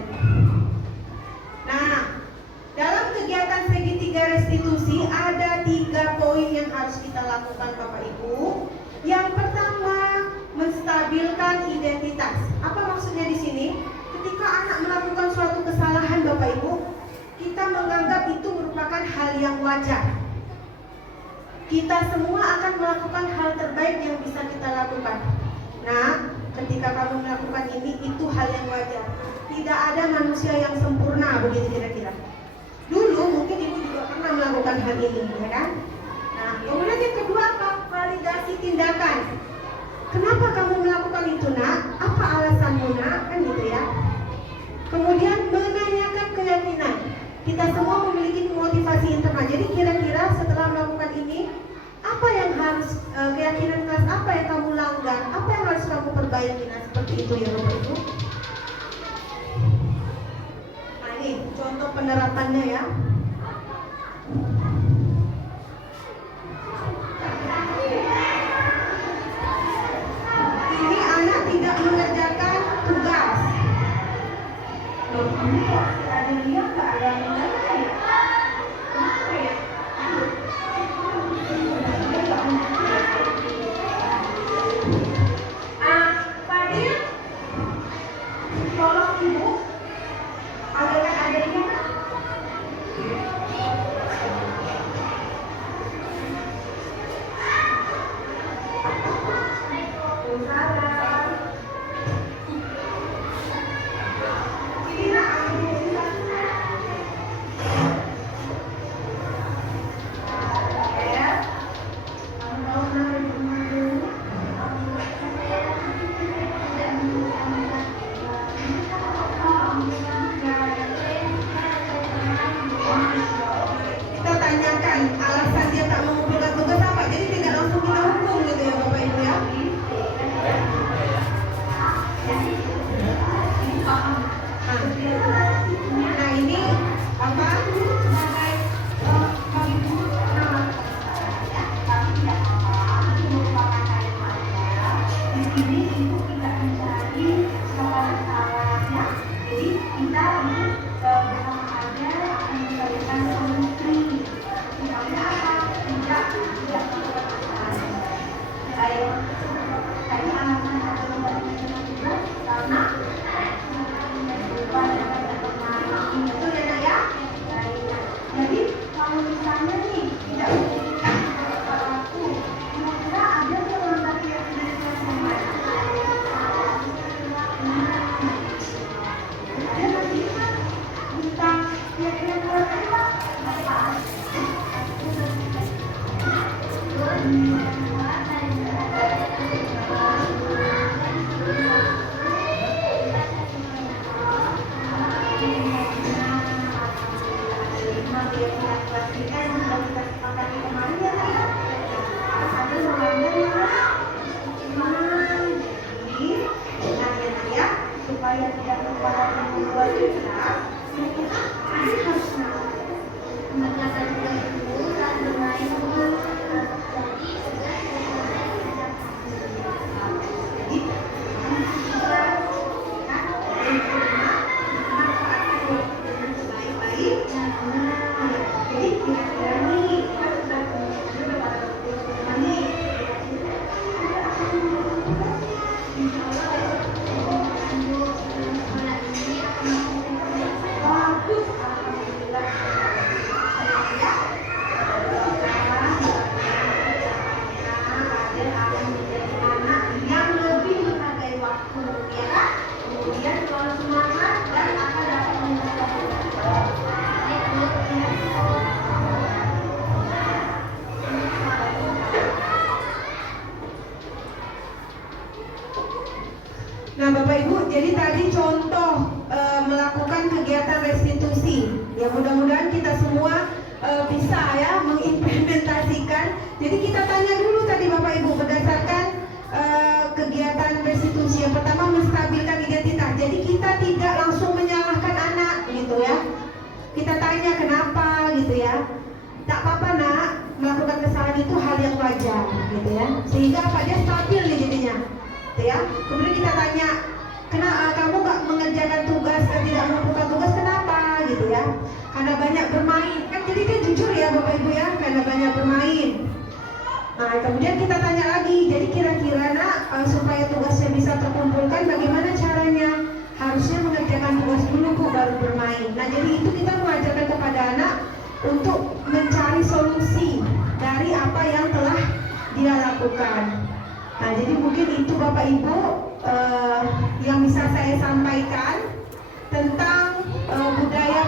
Nah, dalam kegiatan segitiga restitusi ada 3 poin yang harus kita lakukan Bapak Ibu. Yang pertama, menstabilkan identitas. Apa maksudnya di sini? Ketika anak melakukan suatu kesalahan Bapak Ibu, kita menganggap itu merupakan hal yang wajar. Kita semua akan melakukan hal terbaik yang bisa kita lakukan. Nah, ketika kamu melakukan ini, itu hal yang wajar. Tidak ada manusia yang sempurna, begitu kira-kira. Dulu mungkin ibu juga pernah melakukan hal ini, ya kan? Nah, kemudian yang kedua apa? Validasi tindakan. Kenapa kamu melakukan itu, nak? Apa alasanmu, nak? Kan gitu ya. Kemudian menanyakan keyakinan. Kita semua memiliki motivasi internal. Jadi kira-kira setelah melakukan ini, apa yang harus keyakinan kelas apa yang kamu langgar? Apa yang harus kamu perbaiki? Nah, seperti itu ya Bapak Ibu. Nah, ini contoh penerapannya ya. Ini anak tidak mengerjakan tugas. Loh, ini kok ada dia nggak ada mengerjakan? Kenapa ya? Fadil, tolong ibu, ada adanya. Nah Bapak Ibu, jadi tadi contoh melakukan kegiatan restitusi. Ya mudah-mudahan kita semua bisa ya mengimplementasikan. Jadi kita tanya dulu tadi Bapak Ibu berdasarkan kegiatan restitusi. Yang pertama menstabilkan identitas. Jadi kita tidak langsung menyalahkan anak gitu ya. Kita tanya kenapa gitu ya. Tak apa-apa nak, melakukan kesalahan itu hal yang wajar gitu ya. Sehingga apa, dia stabil nih jadinya. Gitu ya. Kemudian kita tanya, kenapa kamu nggak mengerjakan tugas, tidak melakukan tugas, kenapa gitu ya? Karena banyak bermain. Kan jadi dia jujur ya Bapak Ibu ya, karena banyak bermain. Nah kemudian kita tanya lagi, jadi kira-kira nak supaya tugasnya bisa terkumpulkan bagaimana caranya? Harusnya mengerjakan tugas dulu Bu, baru bermain. Nah jadi itu kita mengajarkan kepada anak untuk mencari solusi dari apa yang telah dia lakukan. Nah jadi mungkin itu Bapak Ibu yang bisa saya sampaikan tentang budaya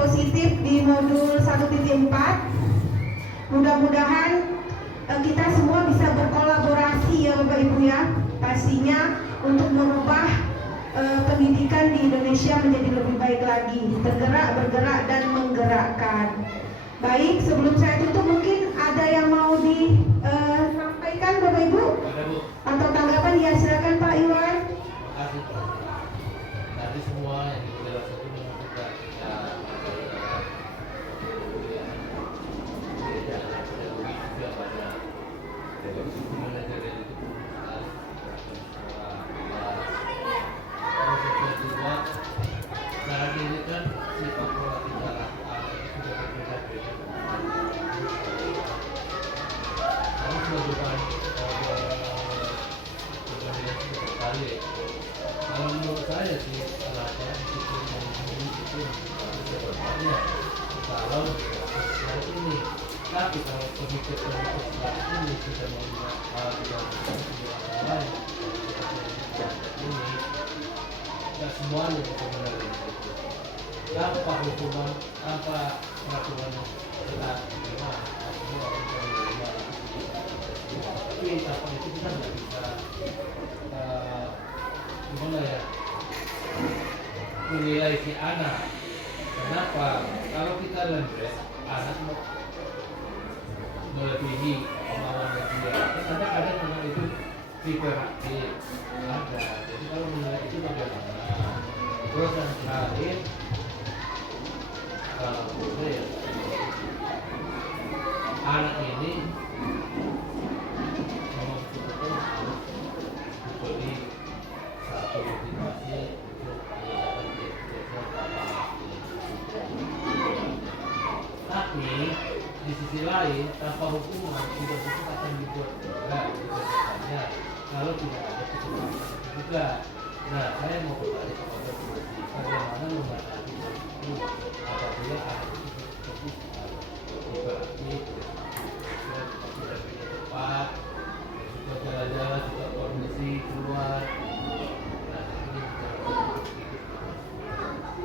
positif di modul 1.4. Mudah-mudahan kita semua bisa berkolaborasi ya Bapak Ibu ya, pastinya untuk merubah pendidikan di Indonesia menjadi lebih baik lagi, bergerak dan menggerakkan. Baik, sebelum saya tutup mungkin ada yang mau disampaikan Bapak Ibu? Ada Bu. Atau tanggapan? Ya silakan Pak Iwan. Terima kasih. Tadi semua yang dijelaskan itu menunjukkan kalau menurut saya sih alasan disiplin yang itu sebenarnya kalau seperti ini, tapi kalau pemikir-pemikir seperti ini sudah melihat yang lain seperti ini, tidak semuanya bisa menerima itu. Tanpa hukuman, tanpa peraturan yang ketat, memang semua orang bisa menerima. Tapi tanpa itu kita tidak bisa gimana ya menilai si anak. Kenapa? Kalau kita lembek, anak melebihi kemauannya dia. Kadang-kadang memang itu hiperaktif ada. Jadi kalau menilai itu bagaimana? Terus yang terakhir, kalau boleh ya, anak ini memang betul-betul harus diberi satu motivasi untuk tapi di sisi lain tanpa hukuman tidak itu akan dibuat juga misalnya kalau tidak ada kesempatan juga. Nah saya mau bertanya kepada polisi bagaimana membatasi itu apabila anak itu tersebut hiperaktif tidak bisa tepat suka jalan-jalan suka kondisi keluar.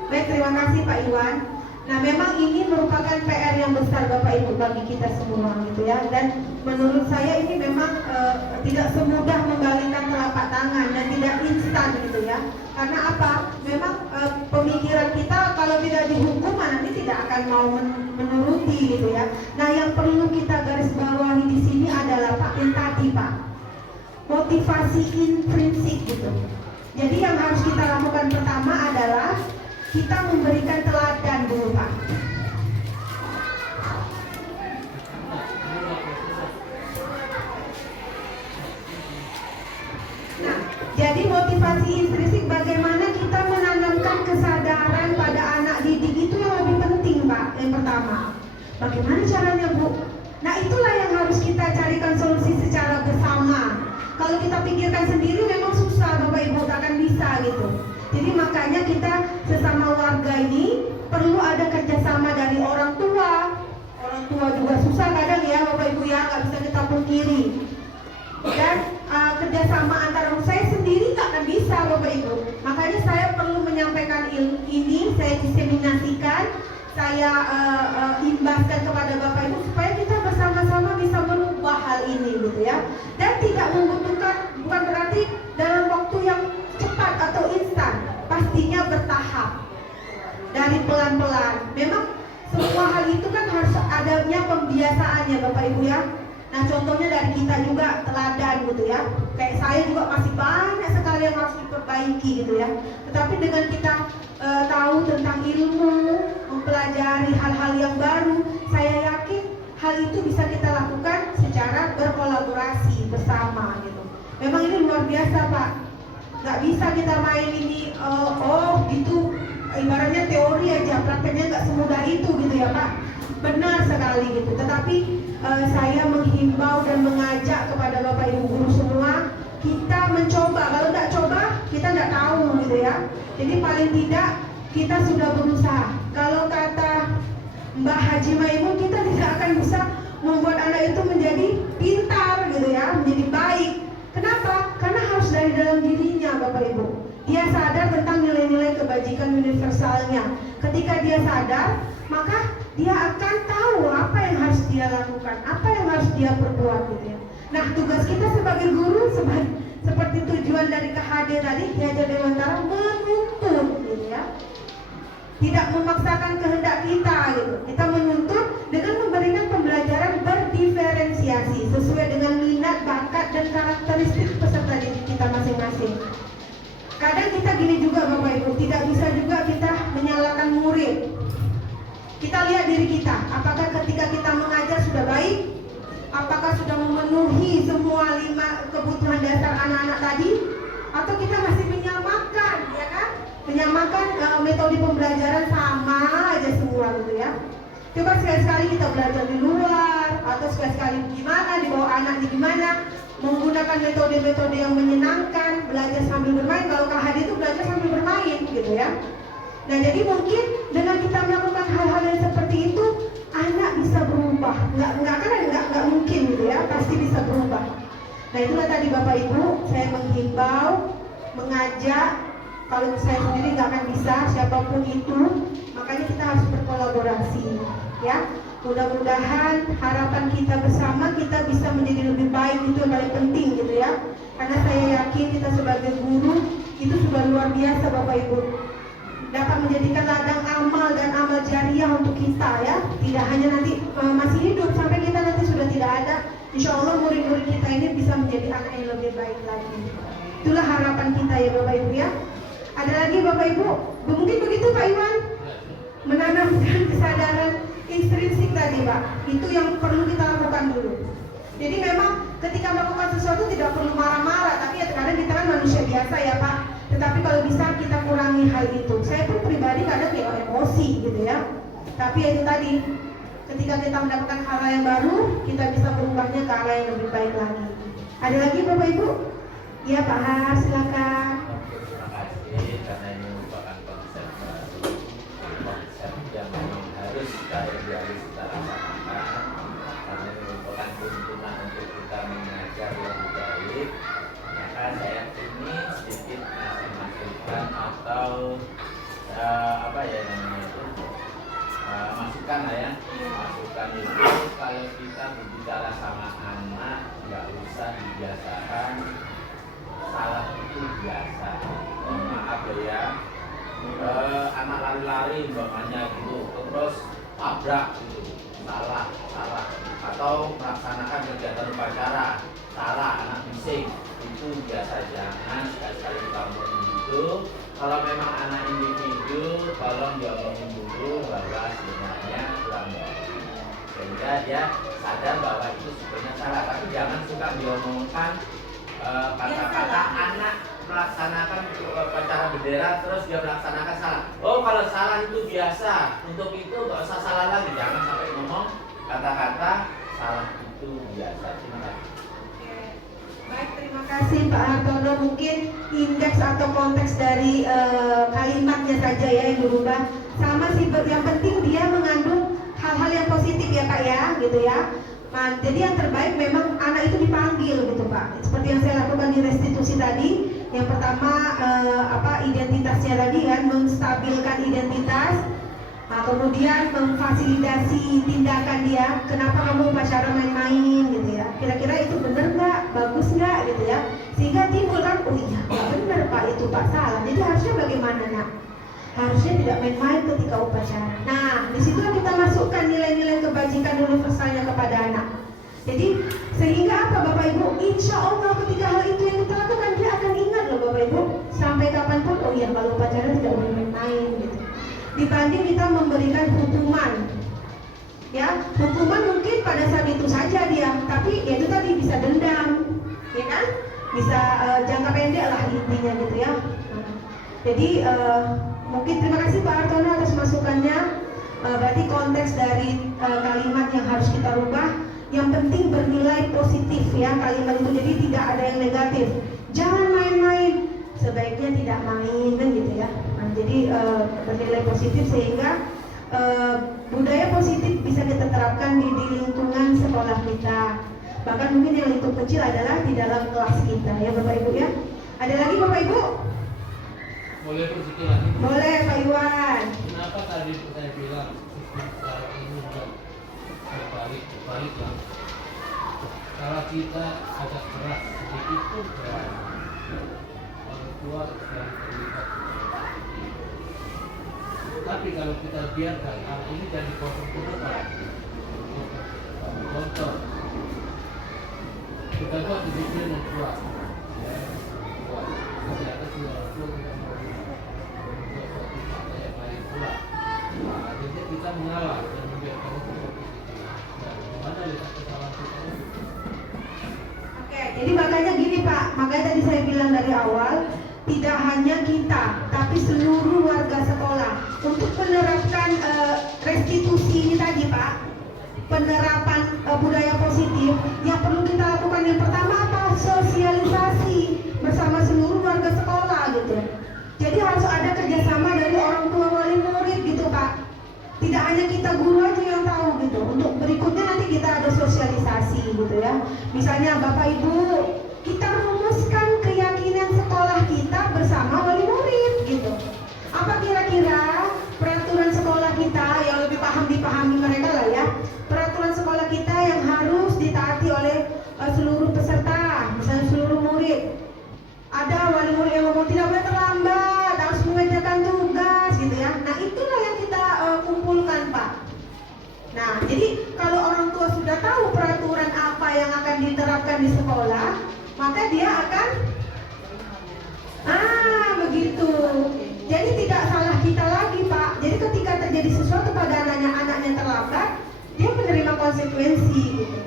Baik, terima kasih Pak Iwan. Nah memang ini merupakan PR yang besar Bapak Ibu bagi kita semua gitu ya. Dan menurut saya ini memang tidak semudah membalikkan telapak tangan dan tidak instan gitu ya. Karena apa? Memang pemikiran kita kalau tidak dihukum nanti tidak akan mau menuruti gitu ya. Nah yang perlu kita garis bawahi di sini adalah Pak yang tadi Pak, motivasi intrinsik gitu. Jadi yang harus kita lakukan pertama adalah kita memberikan teladan dulu Pak. Nah, jadi motivasi intrinsik bagaimana kita menanamkan kesadaran pada anak didik itu yang lebih penting Pak. Yang pertama, bagaimana caranya Bu? Nah itulah yang harus kita carikan solusi secara bersama. Kalau kita pikirkan sendiri memang susah Bapak Ibu, tak akan bisa gitu. Jadi makanya kita sesama warga ini perlu ada kerjasama dari orang tua. Orang tua juga susah kadang ya Bapak Ibu ya, nggak bisa kita pungkiri. Dan kerjasama antara saya sendiri tak akan bisa Bapak Ibu. Makanya saya perlu menyampaikan ini, saya diseminasikan, saya imbaskan kepada Bapak Ibu supaya kita bersama-sama bisa merubah hal ini gitu ya. Dan tidak membutuhkan, bukan bertahap, dari pelan-pelan. Memang semua hal itu kan harus adanya pembiasaannya Bapak Ibu ya. Nah contohnya dari kita juga teladan gitu ya. Kayak saya juga masih banyak sekali yang harus diperbaiki gitu ya. Tetapi dengan kita tahu tentang ilmu, mempelajari hal-hal yang baru, saya yakin hal itu bisa kita lakukan secara berkolaborasi bersama gitu. Memang ini luar biasa Pak. Nggak bisa kita main ini gitu, ibaratnya teori aja, prakteknya nggak semudah itu gitu ya Pak. Benar sekali gitu. Tetapi saya menghimbau dan mengajak kepada Bapak Ibu guru semua, kita mencoba. Kalau nggak coba, kita nggak tahu gitu ya. Jadi paling tidak kita sudah berusaha. Kalau kata Mbak Haji Maimun, kita tidak akan bisa membuat anak itu menjadi pintar gitu ya, menjadi baik. Kenapa? Karena harus dari dalam dirinya Bapak Ibu. Dia sadar tentang nilai-nilai kebajikan universalnya. Ketika dia sadar, maka dia akan tahu apa yang harus dia lakukan, apa yang harus dia perbuat gitu ya. Nah tugas kita sebagai guru, seperti tujuan dari KHD tadi, Diajar Dewantara, menuntun gitu ya. Tidak memaksakan kehendak kita gitu. Kita menuntut dengan memberikan pembelajaran berdiferensiasi sesuai dengan minat, bakat, dan karakteristik peserta didik kita masing-masing. Kadang kita gini juga Bapak Ibu, tidak bisa juga kita menyalahkan murid. Kita lihat diri kita, apakah ketika kita mengajar sudah baik? Apakah sudah memenuhi semua 5 kebutuhan dasar anak-anak tadi? Atau kita masih menyamakan, ya kan? Menyamakan metode pembelajaran sama aja semua gitu ya. Coba sekali-sekali kita belajar di luar, atau sekali-sekali gimana, dibawa anak di gimana, menggunakan metode-metode yang menyenangkan, belajar sambil bermain. Kalau KHD itu belajar sambil bermain gitu ya. Nah jadi mungkin dengan kita melakukan hal-hal yang seperti itu, anak bisa berubah. Nggak mungkin gitu ya, pasti bisa berubah. Nah itulah tadi Bapak Ibu, saya menghimbau, mengajak. Kalau saya sendiri nggak akan bisa, siapapun itu, makanya kita harus berkolaborasi ya. Mudah-mudahan harapan kita bersama, kita bisa menjadi lebih baik, itu yang paling penting gitu ya. Karena saya yakin kita sebagai guru itu sudah luar biasa Bapak Ibu, dapat menjadikan ladang amal dan amal jariah untuk kita ya. Tidak hanya nanti masih hidup, sampai kita nanti sudah tidak ada, insya Allah murid-murid kita ini bisa menjadi anak yang lebih baik lagi. Itulah harapan kita ya Bapak Ibu ya. Ada lagi Bapak Ibu, mungkin begitu Pak Iwan, menanamkan kesadaran intrinsik tadi Pak, itu yang perlu kita lakukan dulu. Jadi memang ketika melakukan sesuatu tidak perlu marah-marah, tapi ya kadang kita kan manusia biasa ya Pak. Tetapi kalau bisa kita kurangi hal itu. Saya pun pribadi kadang ya emosi gitu ya. Tapi ya itu tadi, ketika kita mendapatkan hal yang baru, kita bisa berubahnya ke arah yang lebih baik lagi. Ada lagi Bapak Ibu? Ya Pak Har, silakan. Terima kasih karena ini merupakan konsep baru, konsep yang memang harus kita secara sama, karena ini merupakan tuntunan untuk kita mengajar lebih baik. Maka saya ini sedikit ngasih masukan atau apa ya namanya itu, masukan lah ya. Masukan itu kalau kita berbicara sama anak, nggak usah dibiasakan salah itu biasa. Maaf ya, anak lari-lari umpamanya gitu, terus tabrak gitu, salah, atau melaksanakan kegiatan upacara, salah, anak bising, itu biasa. Jangan sekali-kali kamu itu. Kalau memang anak individu, tolong diomongin dulu bahwa sebenarnya kurang baik, sehingga dia sadar bahwa itu sebenarnya salah. Tapi jangan suka diomongkan kata-kata anak melaksanakan upacara bendera terus dia melaksanakan salah. Oh kalau salah itu biasa, untuk itu nggak usah salah lagi. Jangan sampai ngomong kata-kata salah itu biasa. Terima kasih. Baik, terima kasih Pak Hartono. Mungkin indeks atau konteks dari kalimatnya saja ya yang berubah. Sama sih, yang penting dia mengandung hal-hal yang positif ya Pak ya, gitu ya. Nah, jadi yang terbaik memang anak itu dipanggil gitu Pak. Seperti yang saya lakukan di restitusi tadi. Yang pertama identitasnya tadi kan, menstabilkan identitas. Nah, kemudian memfasilitasi tindakan dia. Kenapa kamu upacara main-main gitu ya? Kira-kira itu benar nggak? Bagus nggak gitu ya? Sehingga timbul kan, oh iya nggak benar Pak, itu Pak salah. Jadi harusnya bagaimana nak? Harusnya tidak main-main ketika upacara. Nah, di situ kita masukkan nilai-nilai kebajikan universalnya kepada anak. Jadi sehingga apa Bapak Ibu? Insya Allah ketika hal itu yang kita lakukan dia akan ingat loh Bapak Ibu. Sampai kapanpun, oh iya kalau upacara tidak boleh main-main gitu. Dibanding kita memberikan hukuman, ya hukuman mungkin pada saat itu saja dia, tapi ya itu tadi bisa dendam, ya kan? Bisa jangka pendek lah intinya gitu ya. Jadi mungkin terima kasih Pak Artono atas masukannya. Berarti konteks dari kalimat yang harus kita rubah, yang penting bernilai positif ya kalimat itu. Jadi tidak ada yang negatif. Jangan main-main, sebaiknya tidak main kan gitu ya. Nah, jadi bernilai positif sehingga budaya positif bisa kita terapkan di lingkungan sekolah kita. Bahkan mungkin yang lingkup kecil adalah di dalam kelas kita ya Bapak Ibu ya. Ada lagi Bapak Ibu? Boleh sedikit lagi? Boleh Pak Iwan. Kenapa tadi saya bilang sistem sekarang ini sudah berbalik lah. Kalau kita agak keras sedikit pun orang tua sedang terlibat. Tapi kalau kita biarkan hal ini jadi kosong terdepan. Contoh, kita buat disiplin yang kuat. Ya, kuat. Ternyata si orang tua tidak mau membuat suatu fakta yang lain pula. Nah, akhirnya kita mengalah dan membiarkan itu seperti itu. Dan mana letak kesalahan kita itu? Oke, jadi makanya gini Pak, makanya tadi saya bilang dari awal, tidak hanya kita, tapi seluruh warga sekolah untuk menerapkan restitusi ini tadi Pak, penerapan budaya positif yang perlu kita lakukan yang pertama apa? Sosialisasi bersama seluruh warga sekolah gitu. Jadi harus ada kerjasama dari orang tua wali murid gitu Pak. Tidak hanya kita guru aja yang tahu gitu. Untuk berikutnya nanti kita ada sosialisasi gitu ya. Misalnya Bapak Ibu, kita rumuskan keyakinan sekolah kita bersama wali murid gitu. Apa kira-kira peraturan sekolah kita yang lebih dipahami mereka lah ya. Peraturan sekolah kita yang harus ditaati oleh seluruh peserta, misalnya seluruh murid. Ada wali murid yang ngomong tidak boleh terlambat, harus mengerjakan tugas gitu ya. Nah itulah yang kita kumpulkan Pak. Nah jadi kalau orang tua sudah tahu peraturan apa yang akan diterapkan di sekolah, maka dia akan begitu. Jadi tidak salah kita lagi Pak. Jadi ketika terjadi sesuatu pada anaknya terlambat, dia menerima konsekuensi gitu.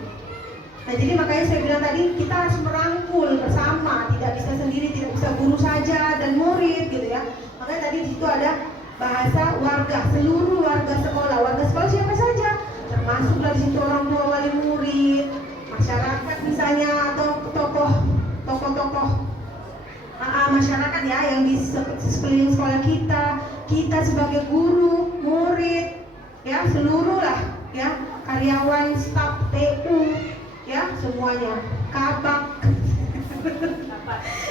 Nah jadi makanya saya bilang tadi kita harus merangkul bersama, tidak bisa sendiri, tidak bisa guru saja dan murid gitu ya. Makanya tadi di situ ada bahasa warga, seluruh warga sekolah. Warga sekolah siapa saja? Termasuk dari situ orang tua wali murid, masyarakat misalnya atau tokoh-tokoh masyarakat ya yang di sekeliling sekolah kita sebagai guru, murid, ya seluruh lah ya karyawan, staf, TU. Ya semuanya kabak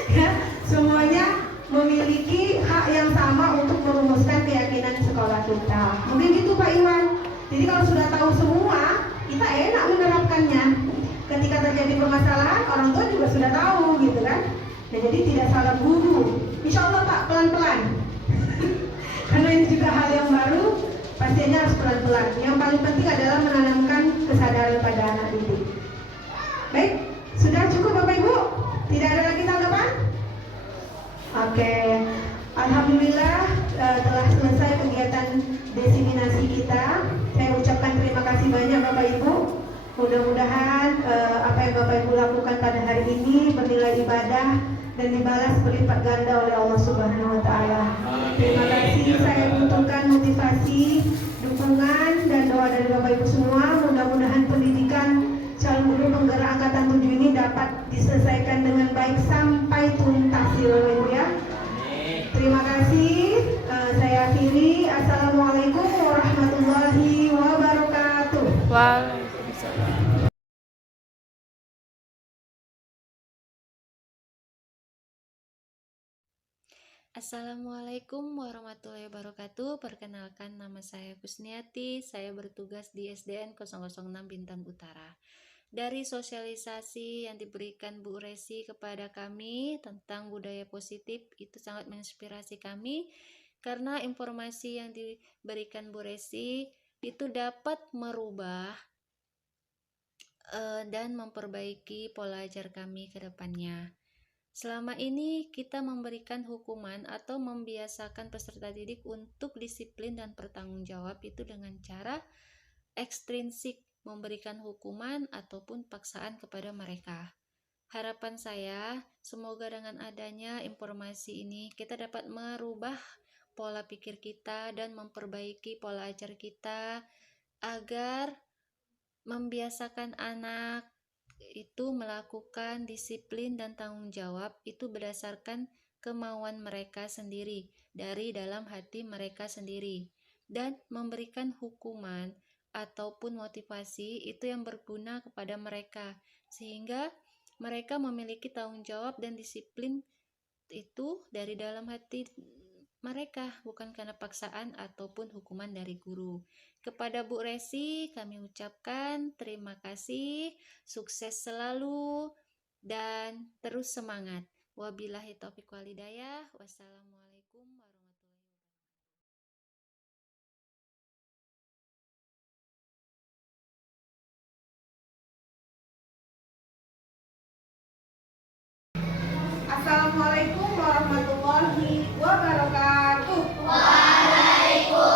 ya semuanya memiliki hak yang sama untuk merumuskan keyakinan sekolah kita. Mungkin gitu Pak Iwan. Jadi kalau sudah tahu semua, kita enak menerapkannya. Ketika terjadi permasalahan, orang tua juga sudah tahu gitu kan. Ya, jadi tidak salah guru. Insya Allah Pak, pelan-pelan. Karena ini juga hal yang baru, pastinya harus pelan-pelan. Yang paling penting adalah menanamkan kesadaran pada anak didik. Baik, sudah cukup Bapak Ibu? Tidak ada lagi tanggapan? Oke, Alhamdulillah telah selesai kegiatan diseminasi kita. Saya ucapkan terima kasih banyak Bapak Ibu. Mudah-mudahan apa yang Bapak Ibu lakukan pada hari ini bernilai ibadah dan dibalas berlipat ganda oleh Allah Subhanahu wa Ta'ala. Terima kasih, saya butuhkan motivasi, dukungan dan doa dari Bapak Ibu semua. Mudah-mudahan pendidikan calon guru penggerak angkatan 7 ini dapat diselesaikan dengan baik sampai tuntas ya Bapak Ibu ya. Terima kasih. Saya akhiri. Assalamualaikum warahmatullahi wabarakatuh. Waalaikumsalam. Assalamualaikum warahmatullahi wabarakatuh. Perkenalkan, nama saya Kusniati. Saya bertugas di SDN 006 Bintan Utara. Dari sosialisasi yang diberikan Bu Resi kepada kami tentang budaya positif, itu sangat menginspirasi kami. karena informasi yang diberikan Bu Resi itu dapat merubah dan memperbaiki pola ajar kami ke depannya. Selama ini kita memberikan hukuman atau membiasakan peserta didik untuk disiplin dan bertanggung jawab itu dengan cara ekstrinsik, memberikan hukuman ataupun paksaan kepada mereka. Harapan saya, semoga dengan adanya informasi ini kita dapat merubah pola pikir kita dan memperbaiki pola ajar kita agar membiasakan anak itu melakukan disiplin dan tanggung jawab itu berdasarkan kemauan mereka sendiri dari dalam hati mereka sendiri, dan memberikan hukuman ataupun motivasi itu yang berguna kepada mereka sehingga mereka memiliki tanggung jawab dan disiplin itu dari dalam hati mereka, bukan karena paksaan ataupun hukuman dari guru. Kepada Bu Resi kami ucapkan terima kasih, sukses selalu dan terus semangat. Wabillahi taufiq wal hidayah. Wassalamualaikum warahmatullahi wabarakatuh. Assalamualaikum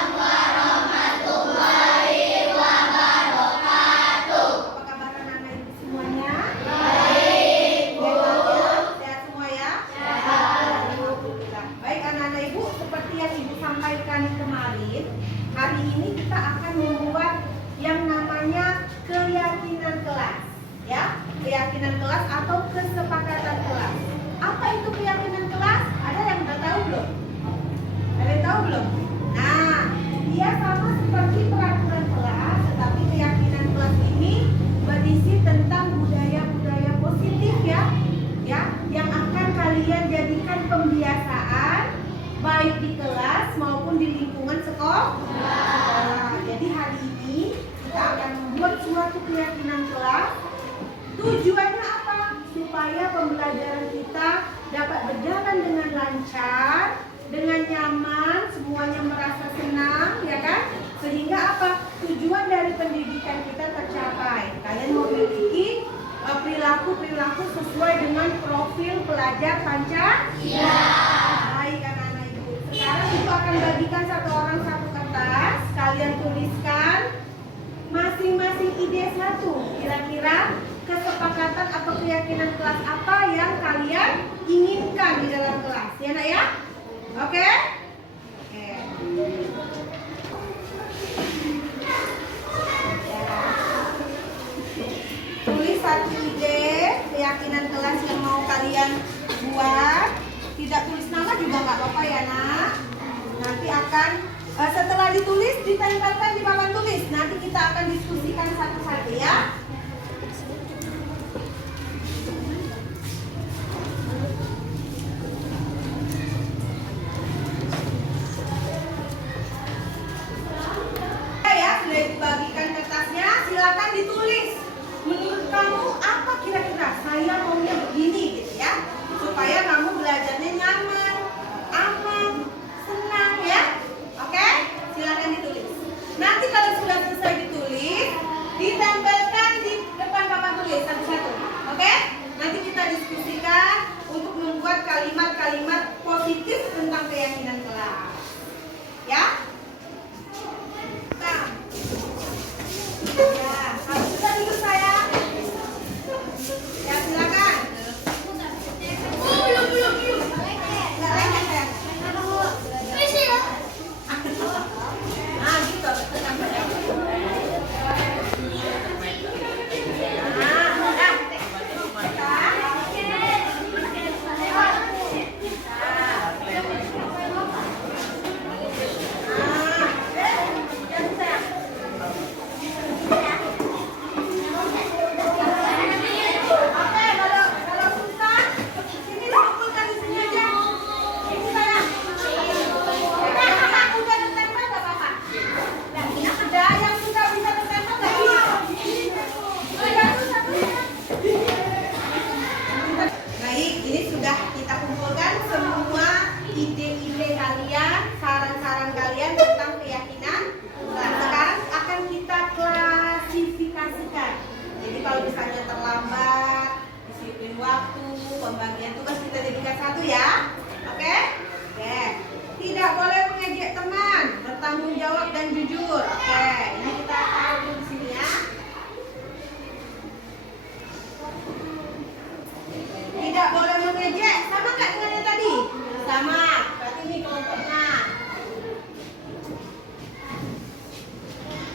warahmatullahi wabarakatuh. Apa kabar anak-anak ibu semuanya? Baik. Sehat semua ya? Alhamdulillah. Baik anak-anak ibu, seperti yang ibu sampaikan kemarin, hari ini kita akan membuat yang namanya keyakinan kelas, ya, keyakinan kelas atau kesepakatan kelas. Apa itu keyakinan kelas? Ada yang udah tahu belum? Ada yang tahu belum? Nah, dia sama seperti peraturan kelas, tetapi keyakinan kelas ini berisi tentang budaya-budaya positif ya, yang akan kalian jadikan pembiasaan baik di kelas maupun di lingkungan sekolah. Jadi hari ini kita akan membuat suatu keyakinan kelas. Tujuannya apa? Supaya pembelajaran kita dapat berjalan dengan lancar, dengan nyaman, semuanya merasa senang, ya kan? Sehingga apa? Tujuan dari pendidikan kita tercapai. Kalian memiliki perilaku-perilaku sesuai dengan profil pelajar Pancasila. Baik anak-anak ibu. Sekarang ibu akan bagikan satu orang satu kertas. Kalian tuliskan masing-masing ide satu. Kira-kira kesepakatan atau keyakinan kelas apa yang kalian inginkan di dalam kelas, ya nak ya? Oke? Oke. Ya. Tulis satu ide keyakinan kelas yang mau kalian buat. Tidak tulis nama juga nggak apa-apa ya nak. Nanti akan setelah ditulis ditempelkan di papan tulis. Nanti kita akan diskusikan satu-satu ya. Bagikan kertasnya, silakan ditulis. Menurut kamu apa kira-kira? Saya maunya begini gitu ya, supaya kamu belajarnya nyaman, aman, senang ya. Oke? Silakan ditulis. Nanti kalau sudah selesai ditulis, ditempelkan terlambat, disiplin waktu, pembagian tugas kita jadikan satu ya. Oke? Oke. Tidak boleh mengejek teman, bertanggung jawab dan jujur. Oke, ini kita taruh dulu di sini ya. Tidak boleh mengejek, sama nggak dengan yang tadi? Sama. Berarti ini kelompoknya.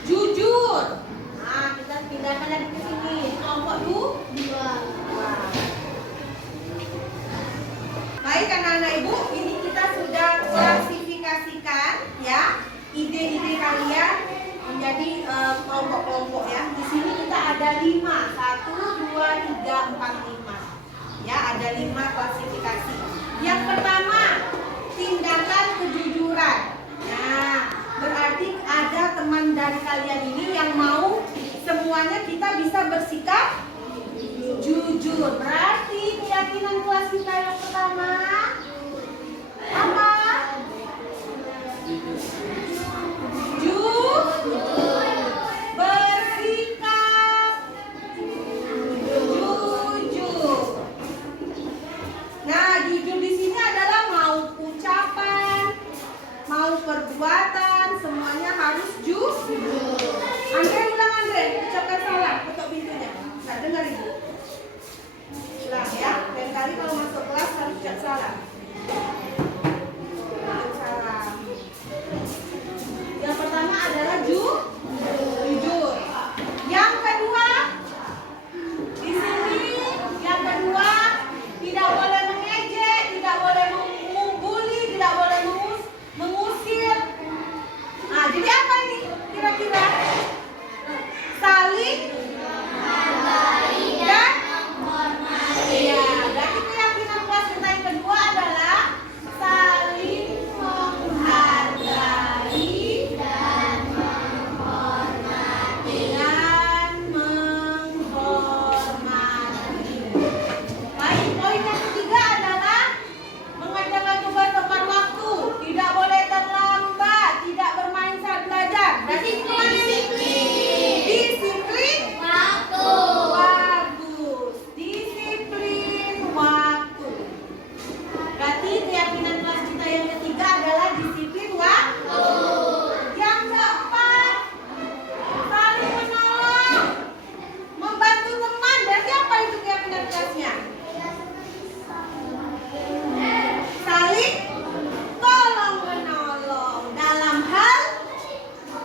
Jujur. Nah, kita pindahkan lagi ke sini. Kelompok dua. Baik anak-anak ibu, ini kita sudah klasifikasikan ya ide-ide kalian menjadi kelompok-kelompok ya. Di sini kita ada 5, 1, 2, 3, 4, 5. Ya, ada 5 klasifikasi. Yang pertama, tindakan kejujuran. Nah, berarti ada teman dari kalian ini yang mau semuanya kita bisa bersikap jujur. Berarti keyakinan kelas kita yang pertama apa? Bersikap jujur. Nah, jujur di sini adalah mau ucapan, mau perbuatan, semuanya harus jujur. Andre, ulang Andre, ucapkan salah, ketok pintunya. Nggak dengar ibu. Ulang ya, lain kali kalau masuk kelas harus ucap salah. Salah. Yang pertama adalah jujur. Yang kedua, di sini yang kedua tidak boleh mengejek, tidak boleh membuli, tidak boleh mengusir. Nah, jadi apa ini kira-kira? Saling menghargai dan menghormati. Ya, berarti keyakinan kelas kita yang kedua adalah saling menghargai dan menghormati. Baik, poin yang ketiga adalah mengerjakan tugas tepat waktu, tidak boleh terlambat, tidak bermain saat belajar. Berarti disiplin waktu. Bagus. Disiplin waktu. Berarti keyakinan kelas kita yang ketiga adalah disiplin waktu. Yang keempat, saling menolong, membantu teman. Berarti apa itu keyakinan kelasnya? Saling tolong menolong dalam hal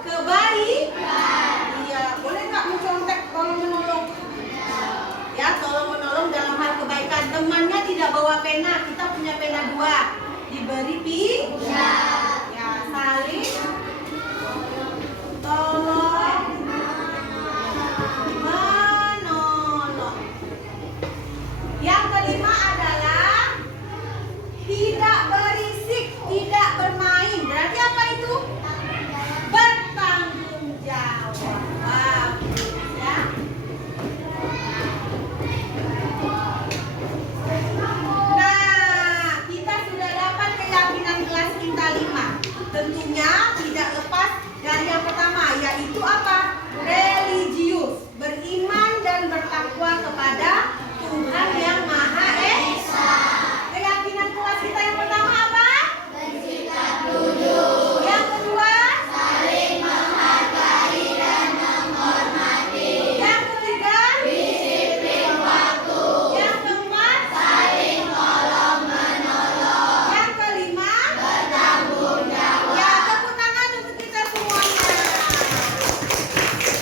kebaikan. Iya, boleh nggak mencontek tolong menolong? Ya, tolong menolong dalam hal kebaikan. Temannya tidak bawa pena, kita punya pena 2. Diberi pinjam. Ya, saling tolong menolong. Yang kelima adalah tidak berisik, tidak bermain. Berarti apa itu? Bertanggung jawab. Bagus ya. Nah, kita sudah dapat keyakinan kelas kita 5. Tentunya tidak lepas dari yang pertama, yaitu apa? Religius, beriman dan bertakwa kepada Tuhan yang Maha Esa. Keyakinan kelas kita yang pertama apa? Bersikap jujur. Yang kedua, saling menghargai dan menghormati. Yang ketiga, disiplin waktu. Yang keempat, saling tolong menolong. Yang kelima, bertanggung jawab. Ya, tepuk tangan untuk kita semuanya.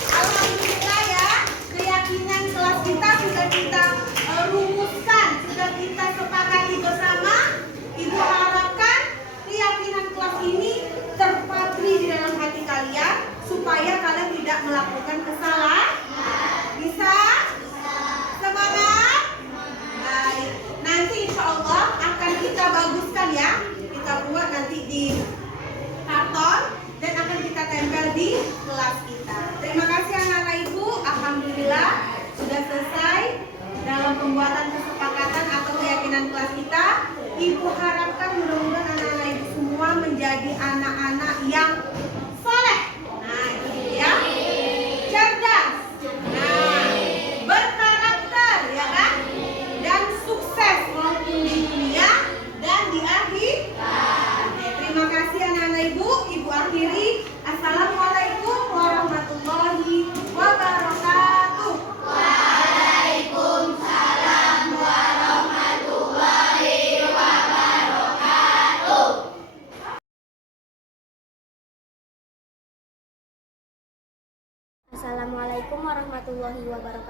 Alhamdulillah ya, keyakinan kelas kita sudah kita rumuskan, sudah kita sepakati bersama. Ibu harapkan keyakinan kelas ini terpatri di dalam hati kalian supaya kalian tidak melakukan kesalahan. Bisa? Semangat? Baik. Nanti insya Allah akan kita baguskan ya. Kita buat nanti di karton dan akan kita tempel di kelas kita. Terima kasih anak-anak ibu. Alhamdulillah sudah selesai dalam pembuatan kesepakatan atau keyakinan kelas kita. Ibu harapkan mudah-mudahan anak-anak ibu semua menjadi anak-anak yang soleh. Nah, itu ya. Cerdas,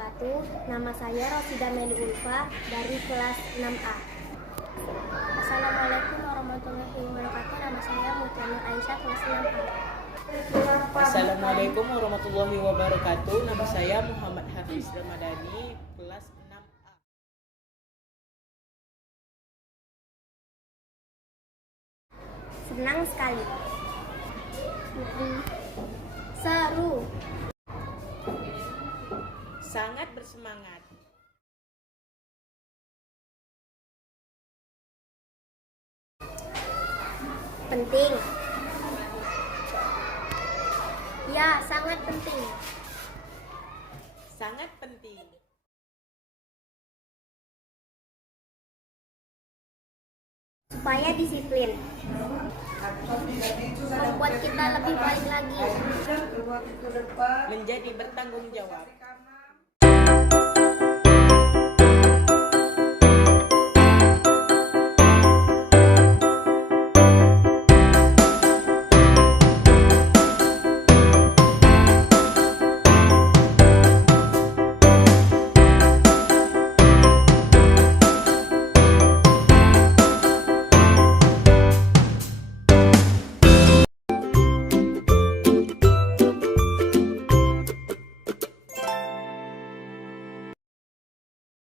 wabarakatuh. Nama saya Rosida Meli Ulfa dari kelas 6A. Assalamualaikum warahmatullahi wabarakatuh. Nama saya Mutianur Aisyah, kelas 6A. Assalamualaikum warahmatullahi wabarakatuh. Nama saya Muhammad Hafiz Ramadhani, kelas 6A. Senang sekali. Seru. Sangat bersemangat. Penting. Ya, sangat penting. Sangat penting. Supaya disiplin. Membuat kita lebih baik lagi. Menjadi bertanggung jawab.